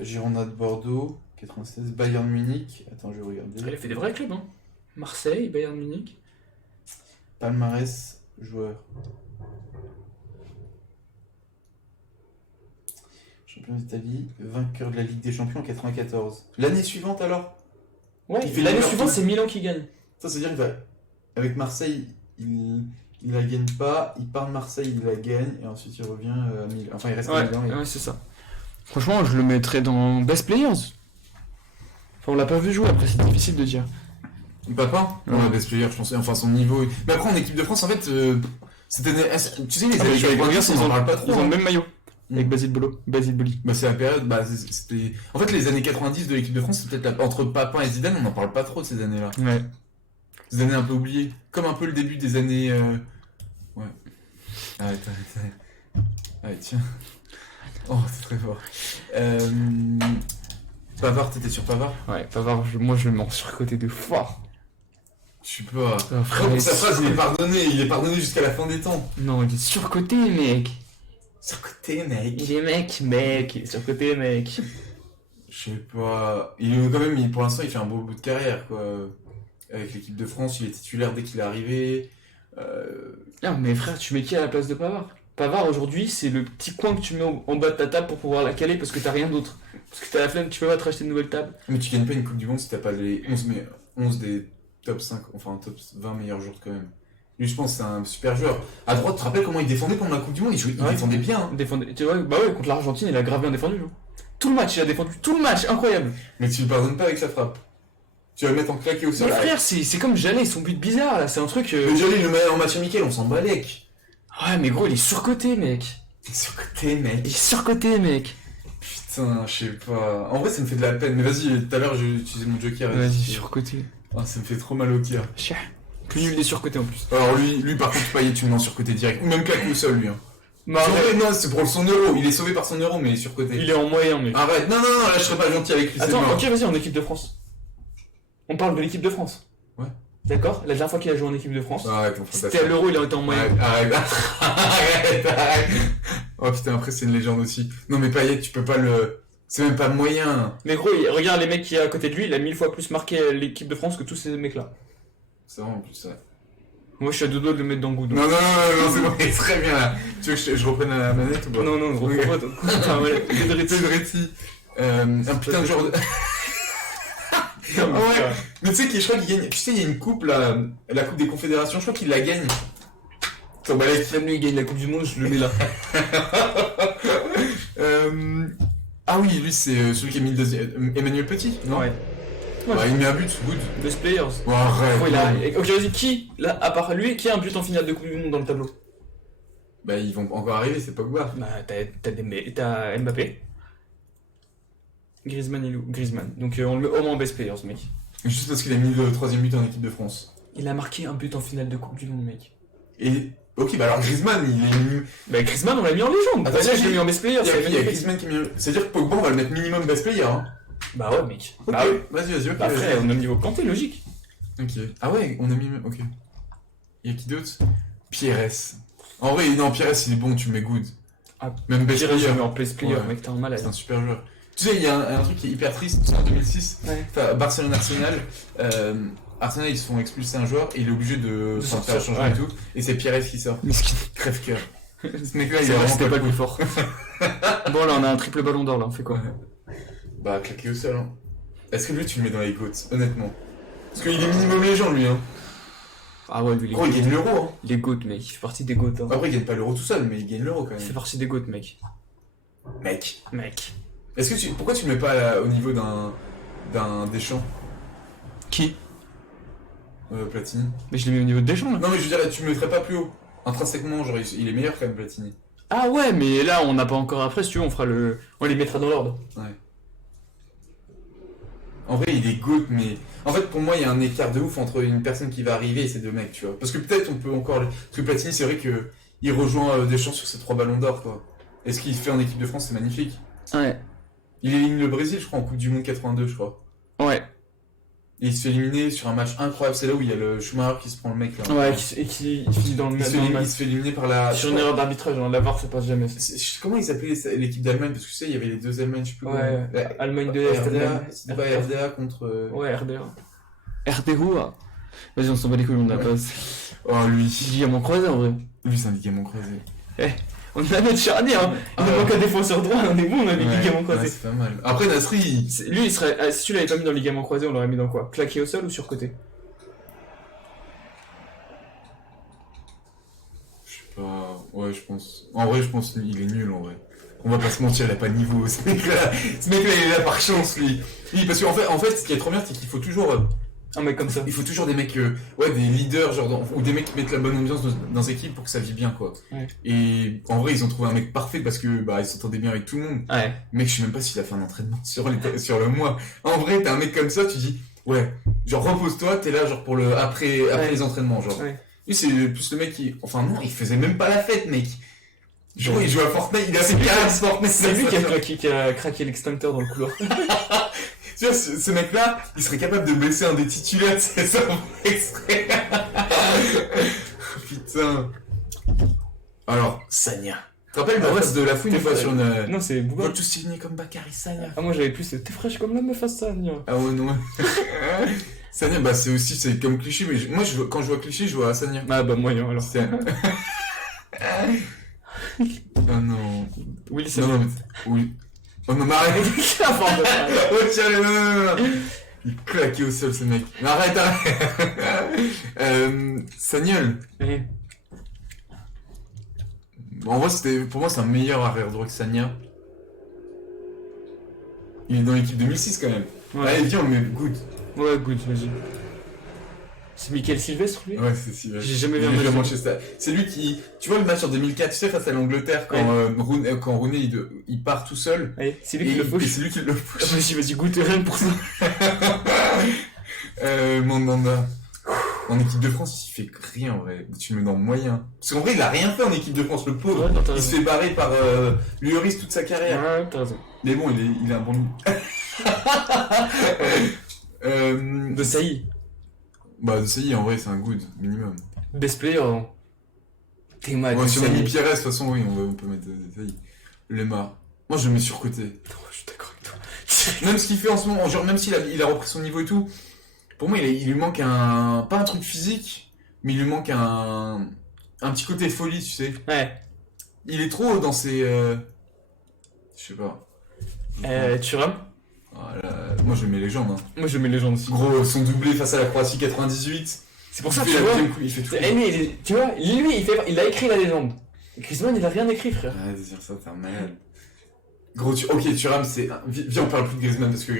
Girondins de Bordeaux, 96, Bayern Munich. Attends, je vais regarder. Il a fait des vrais clubs, hein. Marseille, Bayern Munich. Palmarès, joueur. Champion d'Italie, vainqueur de la Ligue des Champions en 94. L'année suivante alors? Ouais, l'année suivante, c'est Milan qui gagne. Ça, c'est-à-dire qu'il va. Avec Marseille, il la gagne pas, il part de Marseille, il la gagne, et ensuite il revient à Milan. Enfin, il reste à Milan. Ouais, c'est ça. Franchement, je le mettrais dans Best Players. Enfin, on l'a pas vu jouer, après, c'est difficile de dire. Papin? Ouais, Best Player, je pensais, enfin son niveau. Mais après, en équipe de France, en fait, c'était. Tu sais, les années 90, on en parle pas trop. Ils ont le même maillot. Avec Basile Boli. Bah, c'est la période, c'était. En fait, les années 90 de l'équipe de France, c'est peut-être entre Papin et Zidane, on n'en parle pas trop de ces années-là. Ouais. Des années un peu oubliées. Comme un peu le début des années. Ouais. Arrête. Allez, tiens. Oh, c'est très fort. Pavard, t'étais sur Pavard? Ouais, Pavard, moi je le mets sur côté de fort. Je sais pas. Pour sa phrase, il est pardonné jusqu'à la fin des temps. Non, il est surcoté, mec. Surcoté, mec. Il est mec, il est surcoté, mec. Je sais pas. Pour l'instant, il fait un beau bout de carrière, quoi. Avec l'équipe de France, il est titulaire dès qu'il est arrivé. Non, mais frère, tu mets qui à la place de Pavard? Pavard, aujourd'hui, c'est le petit coin que tu mets en bas de ta table pour pouvoir la caler parce que t'as rien d'autre. Parce que t'as la flemme, tu peux pas te racheter une nouvelle table. Mais tu gagnes pas une Coupe du Monde si t'as pas les 11 des top 5, enfin top 20 meilleurs joueurs quand même. Lui, je pense que c'est un super joueur. À droite, tu te rappelles comment il défendait pendant la Coupe du Monde? Il défendait bien. Hein. Tu vois, bah ouais, contre l'Argentine, il a grave bien défendu. Hein. Tout le match, il a défendu. Tout le match, incroyable. Mais tu le pardonnes pas avec sa frappe. Tu vas le mettre en claqué au sol. Mais frère, c'est comme Jallet, son but bizarre là, c'est un truc. Mais Jallet, il le met en match amical, on s'en balèque. Ouais, mais gros, il est surcoté, mec. Il est surcoté, mec. Putain, je sais pas. En vrai, ça me fait de la peine. Mais vas-y, tout à l'heure, j'ai utilisé mon joker. Vas-y, surcoté. Ah, ça me fait trop mal au cœur. Chien. Plus nul des surcotés en plus. Alors lui par contre, Payet, tu le mets en surcoté direct. Ou même claqué au sol, lui. Hein. Non, c'est pour son euro. Il est sauvé par son euro, mais il est surcoté. Il est en moyen, mec. Arrête. Non, là, je serais pas gentil avec lui. Attends, ok, vas-y, en équipe de France. On parle de l'équipe de France. Ouais. D'accord? La dernière fois qu'il a joué en équipe de France. Arrête, c'était à l'euro, il a été en moyenne. Arrête. Oh putain, après, c'est une légende aussi. Non, mais Payet, tu peux pas le. C'est même pas moyen. Mais gros, regarde les mecs qui est à côté de lui, il a 1000 fois plus marqué l'équipe de France que tous ces mecs-là. C'est vrai en plus, ça. Moi, je suis à deux doigts de le mettre dans le goût. Non, c'est bon, il est très bien là. Tu veux que je reprenne la manette ou pas? Non, je reprends pas. Enfin, ouais, Pedretti. Un putain de joueur de... Ah ouais. Mais tu sais je crois qu'il gagne. Tu sais, il y a une coupe là, la coupe des confédérations, je crois qu'il la gagne. Bah là, même lui il gagne la Coupe du Monde, je le mets là. Ah oui, lui c'est celui qui a mis le deuxième. Emmanuel Petit, non? Ouais. Bah, il met un but, good. Best players. Oh, arrête. Ok, vas-y, qui, là, à part lui, qui a un but en finale de Coupe du Monde dans le tableau? Bah, ils vont encore arriver, c'est Pogba. Bah, t'as Mbappé. Griezmann. Donc, on le met au moins en best players, mec. Juste parce qu'il a mis le 3ème but en équipe de France. Il a marqué un but en finale de Coupe du Monde, mec. Et. Ok, bah alors Griezmann, il est mis. Bah, Griezmann, on l'a mis en légende. Attends, je l'ai mis en best player. Il y a Griezmann qui est mis. C'est-à-dire que Pogba, on va le mettre minimum best player, hein. Bah ouais, mec. Okay. Bah ouais. Vas-y, ok. Bah après, on a le niveau Kanté, logique. Ok. Ah ouais, on a mis. Ok. Il y a qui d'autre? Pires. En vrai, non, Pires, il est bon, tu mets good. Ah, même best player. Je le mets en best player, mec, t'es un malade. C'est un super joueur. Tu sais, il y a un truc qui est hyper triste, c'est en 2006. Ouais. Barcelone-Arsenal. Arsenal, ils se font expulser un joueur et il est obligé de faire changer et tout. Et c'est Pires qui sort. Crève-cœur. Ce mec-là, il est vraiment c'était pas le plus fort. Bon, là, on a un triple ballon d'or, là, on fait quoi? Bah, claqué au sol, hein. Est-ce que lui, tu le mets dans les GOAT, honnêtement? Parce qu'il est minimum légende, lui, hein. Ah ouais, lui, il gagne l'euro, hein. Les GOAT, mec, il fait partie des GOAT. Hein. Après, il gagne pas l'euro tout seul, mais il gagne l'euro quand même. Il fait partie des GOAT, mec. Mec. Est-ce que pourquoi tu le mets pas au niveau d'un Deschamps? Qui? Platini. Mais je l'ai mis au niveau de Deschamps, là. Non, mais je veux dire, tu le mettrais pas plus haut. Intrinsèquement, genre, il est meilleur quand même, Platini. Ah ouais, mais là, on n'a pas encore après, si tu veux, on les mettra dans l'ordre. Ouais. En vrai, il est GOAT, mais... En fait, pour moi, il y a un écart de ouf entre une personne qui va arriver et ces deux mecs, tu vois. Parce que peut-être on peut encore... Parce que Platini, c'est vrai qu'il rejoint Deschamps sur ses 3 ballons d'or, quoi. Et ce qu'il fait en équipe de France, c'est magnifique. Ouais. Il élimine le Brésil, je crois, en Coupe du Monde 82, je crois. Ouais. Et il se fait éliminer sur un match incroyable. C'est là où il y a le Schumacher qui se prend le mec, là. Ouais, et qui finit dans le match. Il se fait éliminer par la... Sur une erreur d'arbitrage, la VAR, ça passe jamais. Comment ils s'appelaient l'équipe d'Allemagne? Parce que tu sais, il y avait les deux Allemagnes, je sais plus comment. Ouais, Allemagne de l'Est. C'était pas RDA contre... Ouais, RDA. RDA. Vas-y, on s'en bat les couilles, on a pas. Oh, lui. Ligament croisé, en vrai. Lui, c'est un ligament croisé. On a notre charnière, hein. Il nous manque un défenseur droit, on est bon, on a les ligaments croisés. Ouais, c'est pas mal. Après, Nasri, lui, il serait. Si tu l'avais pas mis dans le ligament croisé, on l'aurait mis dans quoi? Claqué au sol ou sur côté? Je sais pas. Ouais, je pense. En vrai, je pense qu'il est nul, en vrai. On va pas se mentir, il a pas de niveau. Ce mec-là, il est là par chance, lui. Oui, parce qu'en fait, ce qui est trop bien, c'est qu'il faut toujours. Un mec comme ça. Il faut toujours des mecs, des leaders, genre, ou des mecs qui mettent la bonne ambiance dans les équipes pour que ça vive bien, quoi. Ouais. Et en vrai, ils ont trouvé un mec parfait parce que il s'entendait bien avec tout le monde. Ouais. Mec, je sais même pas s'il a fait un entraînement sur le mois. En vrai, t'as un mec comme ça, tu dis, ouais, genre repose-toi, t'es là, genre pour le après les entraînements, genre. Ouais. Lui, c'est plus le mec qui, enfin non, il faisait même pas la fête, mec. Genre, il jouait à Fortnite, il a fait 15 Fortnite. C'est lui qui a craqué l'extincteur dans le couloir. Tu vois, ce mec-là, il serait capable de blesser un des titulaires, c'est ça, extrait. Putain. Alors, Sagna. Tu te rappelles ma face de la fouine une fois sur une... Non, c'est Bouba. Faut tous signer comme Bakary Sagna. Ah, moi j'avais plus, t'es fraîche comme la meuf à Sagna. Ah ouais, non. Sagna, c'est comme cliché, mais moi, quand je vois cliché, je vois Sagna. Ah bah, moyen alors. Ah non. Oui, c'est non, oui. Oh non, mais arrête. Oh tiens, non. Il claquait au sol, ce mec. Mais arrête. Sagnol. Oui. En vrai, pour moi, c'est un meilleur arrière droit que Sagna. Il est dans l'équipe 2006 quand même. Ouais. Allez, viens, on le met good. Ouais, good, vas-y. C'est Michael Sylvestre, lui? Ouais, c'est Sylvestre. J'ai jamais vu un match. Manchester. C'est lui qui... Tu vois le match en 2004, tu sais, face à l'Angleterre, quand Rooney, il part tout seul. Ouais, c'est lui qui le push. Et c'est lui qui le push. Vas-y, goûte rien pour ça. Mandanda. En équipe de France, il fait rien, en vrai. Tu le mets dans moyen. Parce qu'en vrai, il a rien fait en équipe de France, le pauvre. Ouais, il se fait barrer par Lloris toute sa carrière. Ouais, t'as raison. Mais bon, il a un bon... De Saï. Bah, de Saï, en vrai, c'est un good, minimum. Best player, hein. T'es mal. Ouais, si on a mis Pires, de toute façon, oui, on peut mettre Saï. Lemar. Moi, je le mets surcoté. Je suis d'accord avec toi. Même ce qu'il fait en ce moment, genre, même s'il a repris son niveau et tout, pour moi, il lui manque pas un truc physique, mais il lui manque un petit côté folie, tu sais. Ouais. Il est trop dans ses... Je sais pas. Thuram. Voilà. Moi je mets légende. Hein. Moi je mets légende aussi. Gros, son doublé face à la Croatie 98. C'est pour ça que tu vois. Il fait tout. Tu vois, lui il a écrit la légende. Griezmann il a rien écrit, frère. Arrête de dire ça, t'es un malade. Gros, ok, Thuram, c'est. Viens, on parle plus de Griezmann parce que.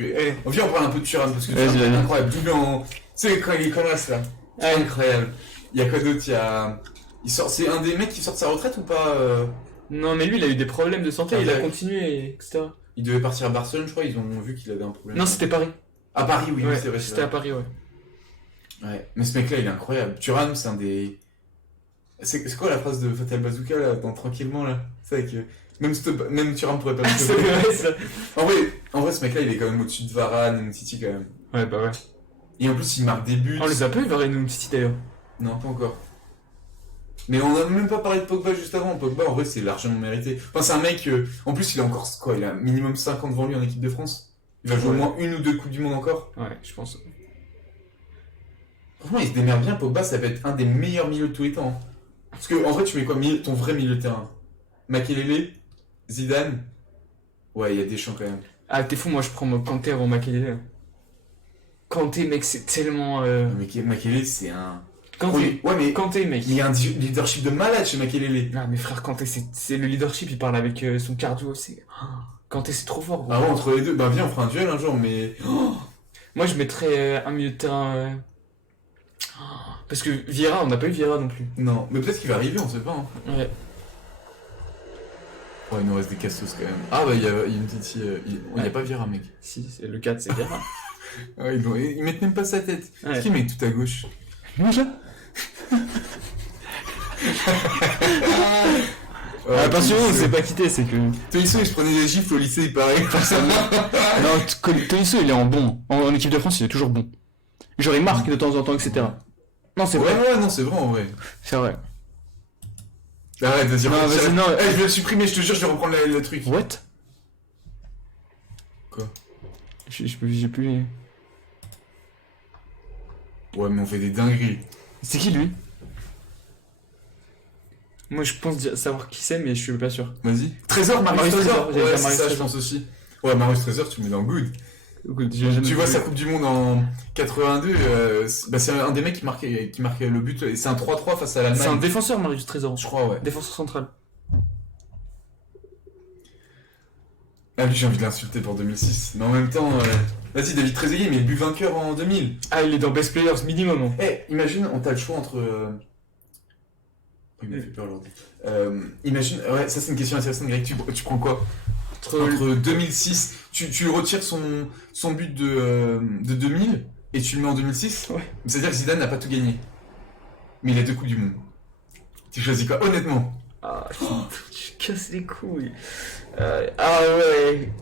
Viens, on parle un peu de Thuram parce que Thuram, c'est incroyable. Doublé en. Tu sais, quand il est connasse là. C'est incroyable. Il y a quoi d'autre? C'est un des mecs qui sort de sa retraite ou pas Non, mais lui, il a eu des problèmes de santé, il a continué, etc. Il devait partir à Barcelone, je crois, ils ont vu qu'il avait un problème. Non, c'était Paris. À Paris, oui, ouais, c'est vrai. C'était à Paris, ouais. Ouais, mais ce mec-là, il est incroyable. Thuram, c'est un des. C'est quoi la phrase de Fatal Bazooka là, dans Tranquillement là? C'est vrai que. Même Thuram pourrait pas me c'est vrai, ça. En vrai, ce mec-là, il est quand même au-dessus de Varane et Umtiti quand même. Ouais, bah ouais. Et en plus, il marque des buts. On les a pas eu, Varane et Umtiti d'ailleurs. Non, pas encore. Mais on a même pas parlé de Pogba juste avant. Pogba, en vrai, c'est largement mérité. Enfin, c'est un mec. En plus, il a encore quoi? Il a minimum 5 ans devant lui en équipe de France. Il va jouer au moins 1 ou 2 Coupes du Monde encore. Ouais, je pense. Franchement, il se démerde bien. Pogba, ça va être un des meilleurs milieux de tous les temps. Hein. Parce que, en vrai, tu mets quoi ton vrai milieu de terrain? Makelele, Zidane. Ouais, il y a des champs quand même. Ah, t'es fou, moi je prends Kanté avant Makelele. Kanté, mec, c'est tellement. Makelele, c'est un. Kanté, ouais, mais Kanté, mec. Il y a un leadership de malade chez Makelele. Non, mais frère, Kanté, c'est le leadership, il parle avec son cardio. Kanté, c'est trop fort. Gros. Ah ouais, entre les deux, bah viens, on fera un duel un jour, mais. Moi, je mettrais un milieu de terrain. Parce que Vieira, on n'a pas eu Vieira non plus. Non, mais peut-être qu'il va arriver, on sait pas. Hein. Ouais. Oh, il nous reste des cassos quand même. Ah bah, il y a une petite. Il n'y a pas Vieira, mec. Si, c'est le 4, c'est Vieira. Ouais, ils mettent même pas sa tête. Ouais. Qui met tout à gauche? Attention, on s'est pas quitté, c'est que. Tolisso, il se prenait des gifles au lycée, il paraît. Non, Tolisso, il est en bon. En équipe de France, il est toujours bon. Genre, il marque de temps en temps, etc. Non, c'est vrai. Ouais, non, c'est vrai en vrai. C'est vrai. Arrête de dire. Non, vas-y, non. Je vais le supprimer, je te jure, je vais reprendre le truc. What? Quoi? J'ai plus. Ouais, mais on fait des dingueries. C'est qui lui? Moi je pense savoir qui c'est, mais je suis pas sûr. Vas-y. Trésor, Marius Trésor. Ouais, c'est ça, je pense aussi. Ouais, Marius Trésor, tu mets dans Good. Tu vois sa Coupe du Monde en 82, c'est un des mecs qui marquait le but, et c'est un 3-3 face à l'Allemagne. C'est un défenseur, Marius Trésor. Je crois, ouais. Défenseur central. Ah, lui, j'ai envie de l'insulter pour 2006. Mais en même temps, vas-y, David Trezeguet, mais il est but vainqueur en 2000. Ah, il est dans Best Players minimum. Imagine, on t'a le choix entre. Il m'a fait peur aujourd'hui. Imagine, ouais, ça c'est une question intéressante, Greg. Tu prends quoi? Entre 2006, tu retires son but de 2000 et tu le mets en 2006. Ouais. C'est-à-dire que Zidane n'a pas tout gagné. Mais il a 2 Coupes du Monde. Tu choisis quoi, honnêtement? Ah, je casse les couilles. Ah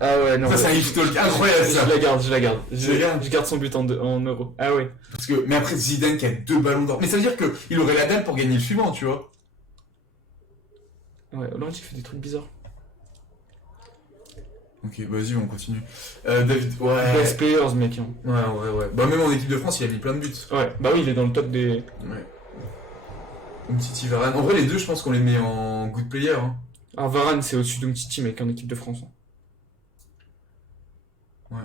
ouais, non. Ça, c'est un hit talk incroyable, ça. Je la garde. Je garde son but en euros. Ah ouais. Mais après, Zidane qui a 2 ballons d'or. Mais ça veut dire qu'il aurait la dalle pour gagner le suivant, tu vois. Ouais, Hollande, il fait des trucs bizarres. Ok, vas-y, on continue. David, ouais. Best Players, mec. Hein. Ouais. Bah, même en équipe de France, il a mis plein de buts. Ouais, bah oui, il est dans le top des. Ouais. Umtiti, Varane. En vrai, les deux, je pense qu'on les met en good player. Hein. Ah, Varane, c'est au-dessus d'Umtiti, mec, en équipe de France. Ouais.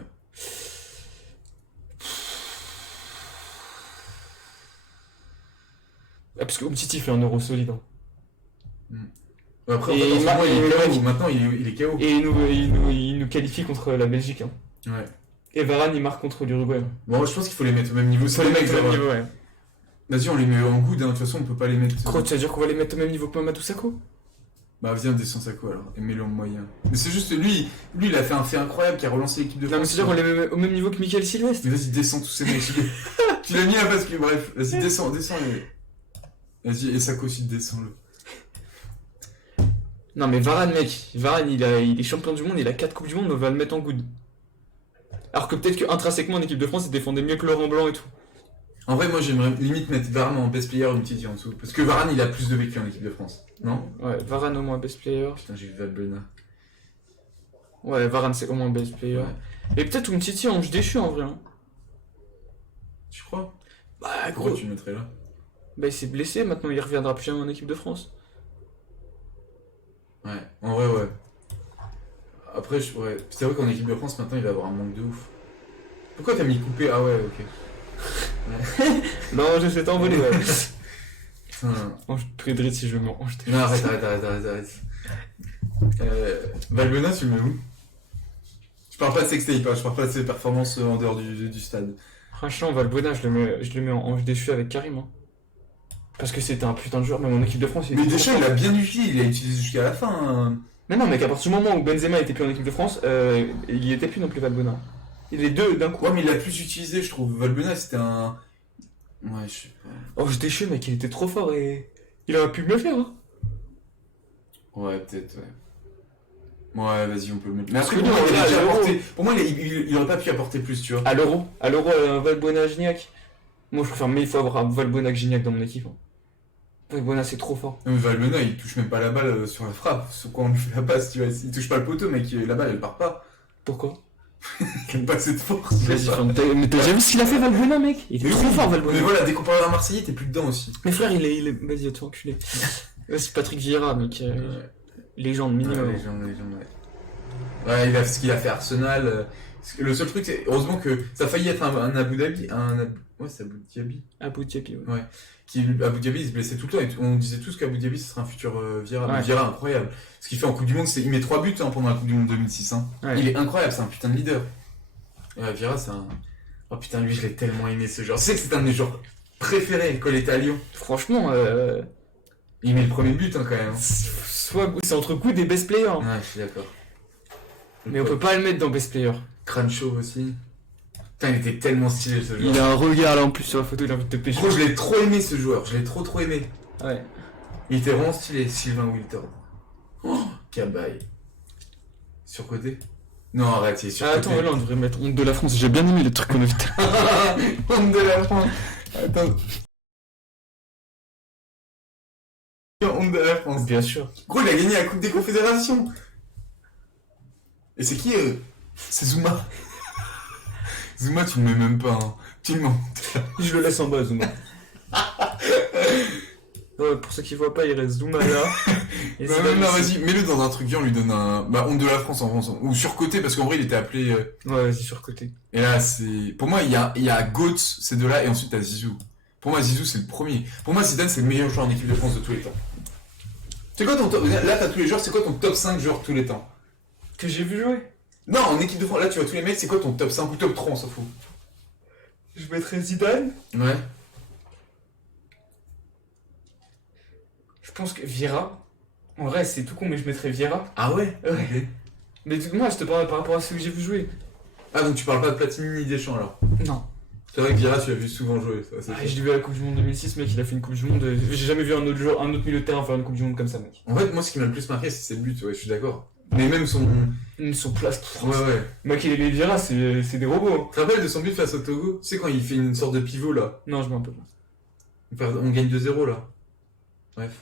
Ah, parce que Umtiti fait un euro solide. Hein. Après, maintenant, il est KO. Et il nous qualifie contre la Belgique. Hein. Ouais. Et Varane, il marque contre l'Uruguay. Bon, je pense qu'il faut les mettre au même niveau. C'est les mecs au même niveau, ouais. Vas-y, on les met en good, hein. De toute façon, on peut pas les mettre. Quoi, tu vas dire qu'on va les mettre au même niveau que Mamadou Sakho? Bah, viens, descends Sakho alors, et mets-le en moyen. Mais c'est juste lui, il a fait un fait incroyable qui a relancé l'équipe de France. Non, mais c'est-à-dire qu'on les met au même niveau que Michael Sylvestre. Mais vas-y, descends tous ces mecs. Tu l'as mis là parce que, bref, vas-y, descends. Vas-y, et Sakho aussi, descends-le. Non, mais Varane, mec, il est champion du monde, il a 4 Coupes du Monde, on va le mettre en good. Alors que peut-être qu'intrinsèquement en équipe de France, il défendait mieux que Laurent Blanc et tout. En vrai, moi j'aimerais limite mettre Varane en best player ou Umtiti en dessous. Parce que Varane, il a plus de vécu en équipe de France, non? Ouais, Varane au moins best player. Putain, j'ai vu Valbuena. Ouais, Varane c'est au moins best player. Ouais. Et peut-être Umtiti ange déchu en vrai. Hein. Tu crois? Bah, pourquoi tu le mettrais là? Bah, il s'est blessé, maintenant il reviendra plus jamais en équipe de France. Ouais, en vrai, ouais. Après, ouais. C'est vrai qu'en équipe de France, maintenant, il va y avoir un manque de ouf. Pourquoi t'as mis coupé? Ah ouais, ok. Non, je sais t'envoler, ouais. Putain. Je prédérais si je me range. Non, arrête. Valbuena, tu le mets où? Je parle pas de sextape, je parle pas de ses performances en dehors du stade. Franchement, Valbuena, je le mets en ange déchu avec Karim. Hein. Parce que c'était un putain de joueur, même en équipe de France. Mais Deschamps, il a bien utilisé, il a utilisé jusqu'à la fin. Hein. Mais non, mec, à partir du moment où Benzema était plus en équipe de France, il y était plus non plus Valbuena. Il est deux d'un coup. Ouais, mais il l'a plus utilisé, je trouve. Valbuena, c'était un. Ouais, je sais pas. Oh, j'étais chaud, mec, il était trop fort et. Il aurait pu mieux faire, hein. Ouais, peut-être, ouais. Ouais, vas-y, on peut le mettre. Mais Parce après, que pour moi, nous, il a déjà à l'Euro. apporté. Pour moi, il aurait pas pu apporter plus, tu vois. À l'Euro, Valbuena Gignac. Moi, je préfère mille fois avoir Valbuena que Gignac dans mon équipe. Hein. Valbuena, c'est trop fort. Non, mais Valbuena, il touche même pas la balle sur la frappe. Sur quoi on lui fait la passe, tu vois. Il touche pas le poteau, mec. La balle, elle part pas. Pourquoi? Il a pas assez de force. Mais t'as déjà vu ce qu'il a fait, Valbuena, mec? Il est trop fort, Valbuena. Mais voilà, dès qu'on parle d'un Marseillais, t'es plus dedans aussi. Mais frère, il est. Vas-y, toi, enculé. C'est Patrick Vieira, mec. Légende minimum. Ouais, légende, ouais. Ouais, il a ce qu'il a fait à Arsenal. Le seul truc, c'est heureusement que ça a failli être un Abu Dhabi. Ouais, c'est Abu Dhabi. Abu Dhabi, ouais. Ouais. Abu Dhabi, il se blessait tout le temps. Et on disait tous qu'Abu Dhabi, ce serait un futur Vieira. Ouais. Vieira, incroyable. Ce qu'il fait en Coupe du Monde, c'est il met 3 buts pendant la Coupe du Monde 2006. Hein. Ouais. Il est incroyable, c'est un putain de leader. Ouais, Vieira, c'est un. Oh putain, lui, je l'ai tellement aimé ce genre. Tu sais que c'est un de mes joueurs préférés quand il était à Lyon. Franchement, Il met le premier but quand même. c'est entre coups des best players. Ouais, je suis d'accord. Mais on peut pas le mettre dans best player. Crâne chauve aussi. Putain, il était tellement stylé ce joueur. Il a un regard là en plus sur la photo, il a envie de te pêcher. Gros, je l'ai trop aimé ce joueur, je l'ai trop aimé. Ouais. Il était vraiment stylé, Sylvain Wiltord. Oh, cabaye. Surcoté? Non, arrête, il est surcoté. Attends, là on devrait mettre honte de la France, j'ai bien aimé les trucs qu'on a vu. Honte de la France. Attends. Honte de la France. Bien sûr. Gros, il a gagné la Coupe des Confédérations. Et c'est qui C'est Zouma. Zouma, tu le mets même pas, hein. Tu le montes. Je le laisse en bas, Zouma. Ouais, pour ceux qui voient pas, il reste Zouma là. Et non, vas-y, mets-le dans un truc bien, on lui donne un. Bah, honte de la France en France. Ou surcoté, parce qu'en vrai, il était appelé. Ouais, vas-y, surcoté. Et là, c'est. Pour moi, il y a Goetz, ces deux-là, et ensuite t'as Zizou. Pour moi, Zizou, c'est le premier. Pour moi, Zidane, c'est le meilleur joueur en équipe de France de tous les temps. C'est quoi ton top. Là, t'as tous les joueurs, c'est quoi ton top 5 joueurs de tous les temps? Que j'ai vu jouer? Non, en équipe de France, là, tu vois tous les mecs, c'est quoi ton top 5 ou top 3, on s'en fout? Je mettrais Zidane. Ouais. Je pense que Vieira. En vrai, c'est tout con, mais je mettrais Vieira. Ah ouais? Ouais. Ok. Mais moi, je te parle par rapport à ceux que j'ai vu jouer. Ah, donc tu parles pas de Platini ni Deschamps alors? Non. C'est vrai que Vieira, tu l'as vu souvent jouer. Ça, Je l'ai vu à la Coupe du Monde 2006, mec, il a fait une Coupe du Monde. J'ai jamais vu un autre milieu de terrain faire une Coupe du Monde comme ça, mec. En fait, moi, ce qui m'a le plus marqué, c'est ses buts, ouais, je suis d'accord. Mais même son. Son place. Ouais. Mec, et les Vieira, c'est des robots. Hein. Tu te rappelles de son but face au Togo? Tu sais, quand il fait une sorte de pivot là? Non, je m'en rappelle pas. On gagne 2-0 là. Bref.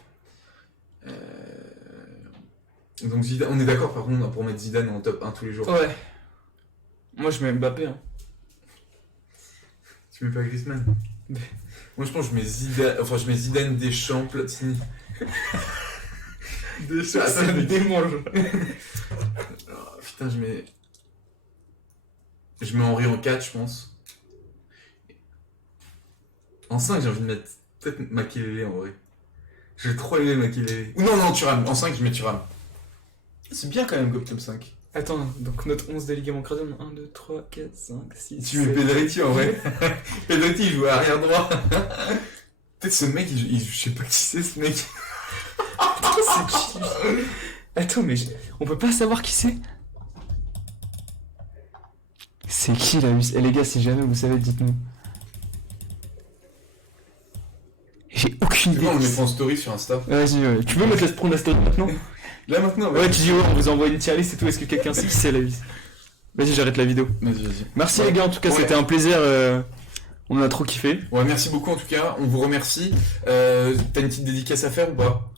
Donc Zidane, on est d'accord par contre pour mettre Zidane en top 1 tous les jours. Ouais. Moi, je mets Mbappé. Hein. Tu mets pas Griezmann? Moi, je pense que je mets Zidane, Deschamps, Platini. Deschamps, ça me démange. Oh, putain, je mets Henri en 4, je pense. En 5, j'ai envie de mettre peut-être Makelele en vrai. J'ai trop aimé Makelele. Ou non, Thuram. En 5, je mets Thuram. C'est bien quand même comme top 5. Attends, donc notre 11 des ligaments crâniens, 1, 2, 3, 4, 5, 6. Tu mets Pedretti en vrai. Pedretti, il joue à arrière droit. Peut-être ce mec, je sais pas qui c'est ce mec. C'est qui? Attends, mais on peut pas savoir qui c'est? C'est qui là? Eh les gars, si jamais vous savez, dites-nous. J'ai aucune idée. On le met en story sur Insta. Vas-y, ouais. Tu peux mettre prendre la story maintenant? Là maintenant, ouais. Tu dis ouais, on vous envoie une tier list et tout. Est-ce que quelqu'un sait qui c'est la vis? Vas-y, j'arrête la vidéo. Vas-y. Merci les gars, en tout cas, c'était un plaisir. On a trop kiffé. Ouais, merci beaucoup en tout cas. On vous remercie. T'as une petite dédicace à faire ou pas?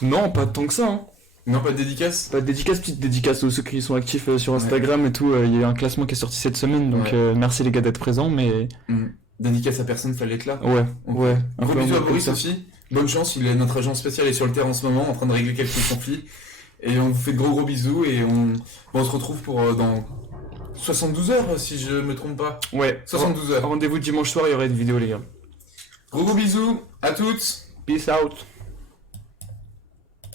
Non, pas tant que ça. Hein. Non, pas de dédicace? Pas de dédicace, petite dédicace aux ceux qui sont actifs sur Instagram et tout. Il y a eu un classement qui est sorti cette semaine, donc merci les gars d'être présents. Mais dédicace à personne, fallait être là. Ouais. Gros bisous à Boris aussi. Bonne chance, notre agent spécial est sur le terrain en ce moment, en train de régler quelques conflits. Et on vous fait de gros bisous et on se retrouve pour dans 72 heures si je me trompe pas. Ouais. 72 heures. Rendez-vous dimanche soir, il y aura une vidéo les gars. Gros bisous à toutes. Peace out.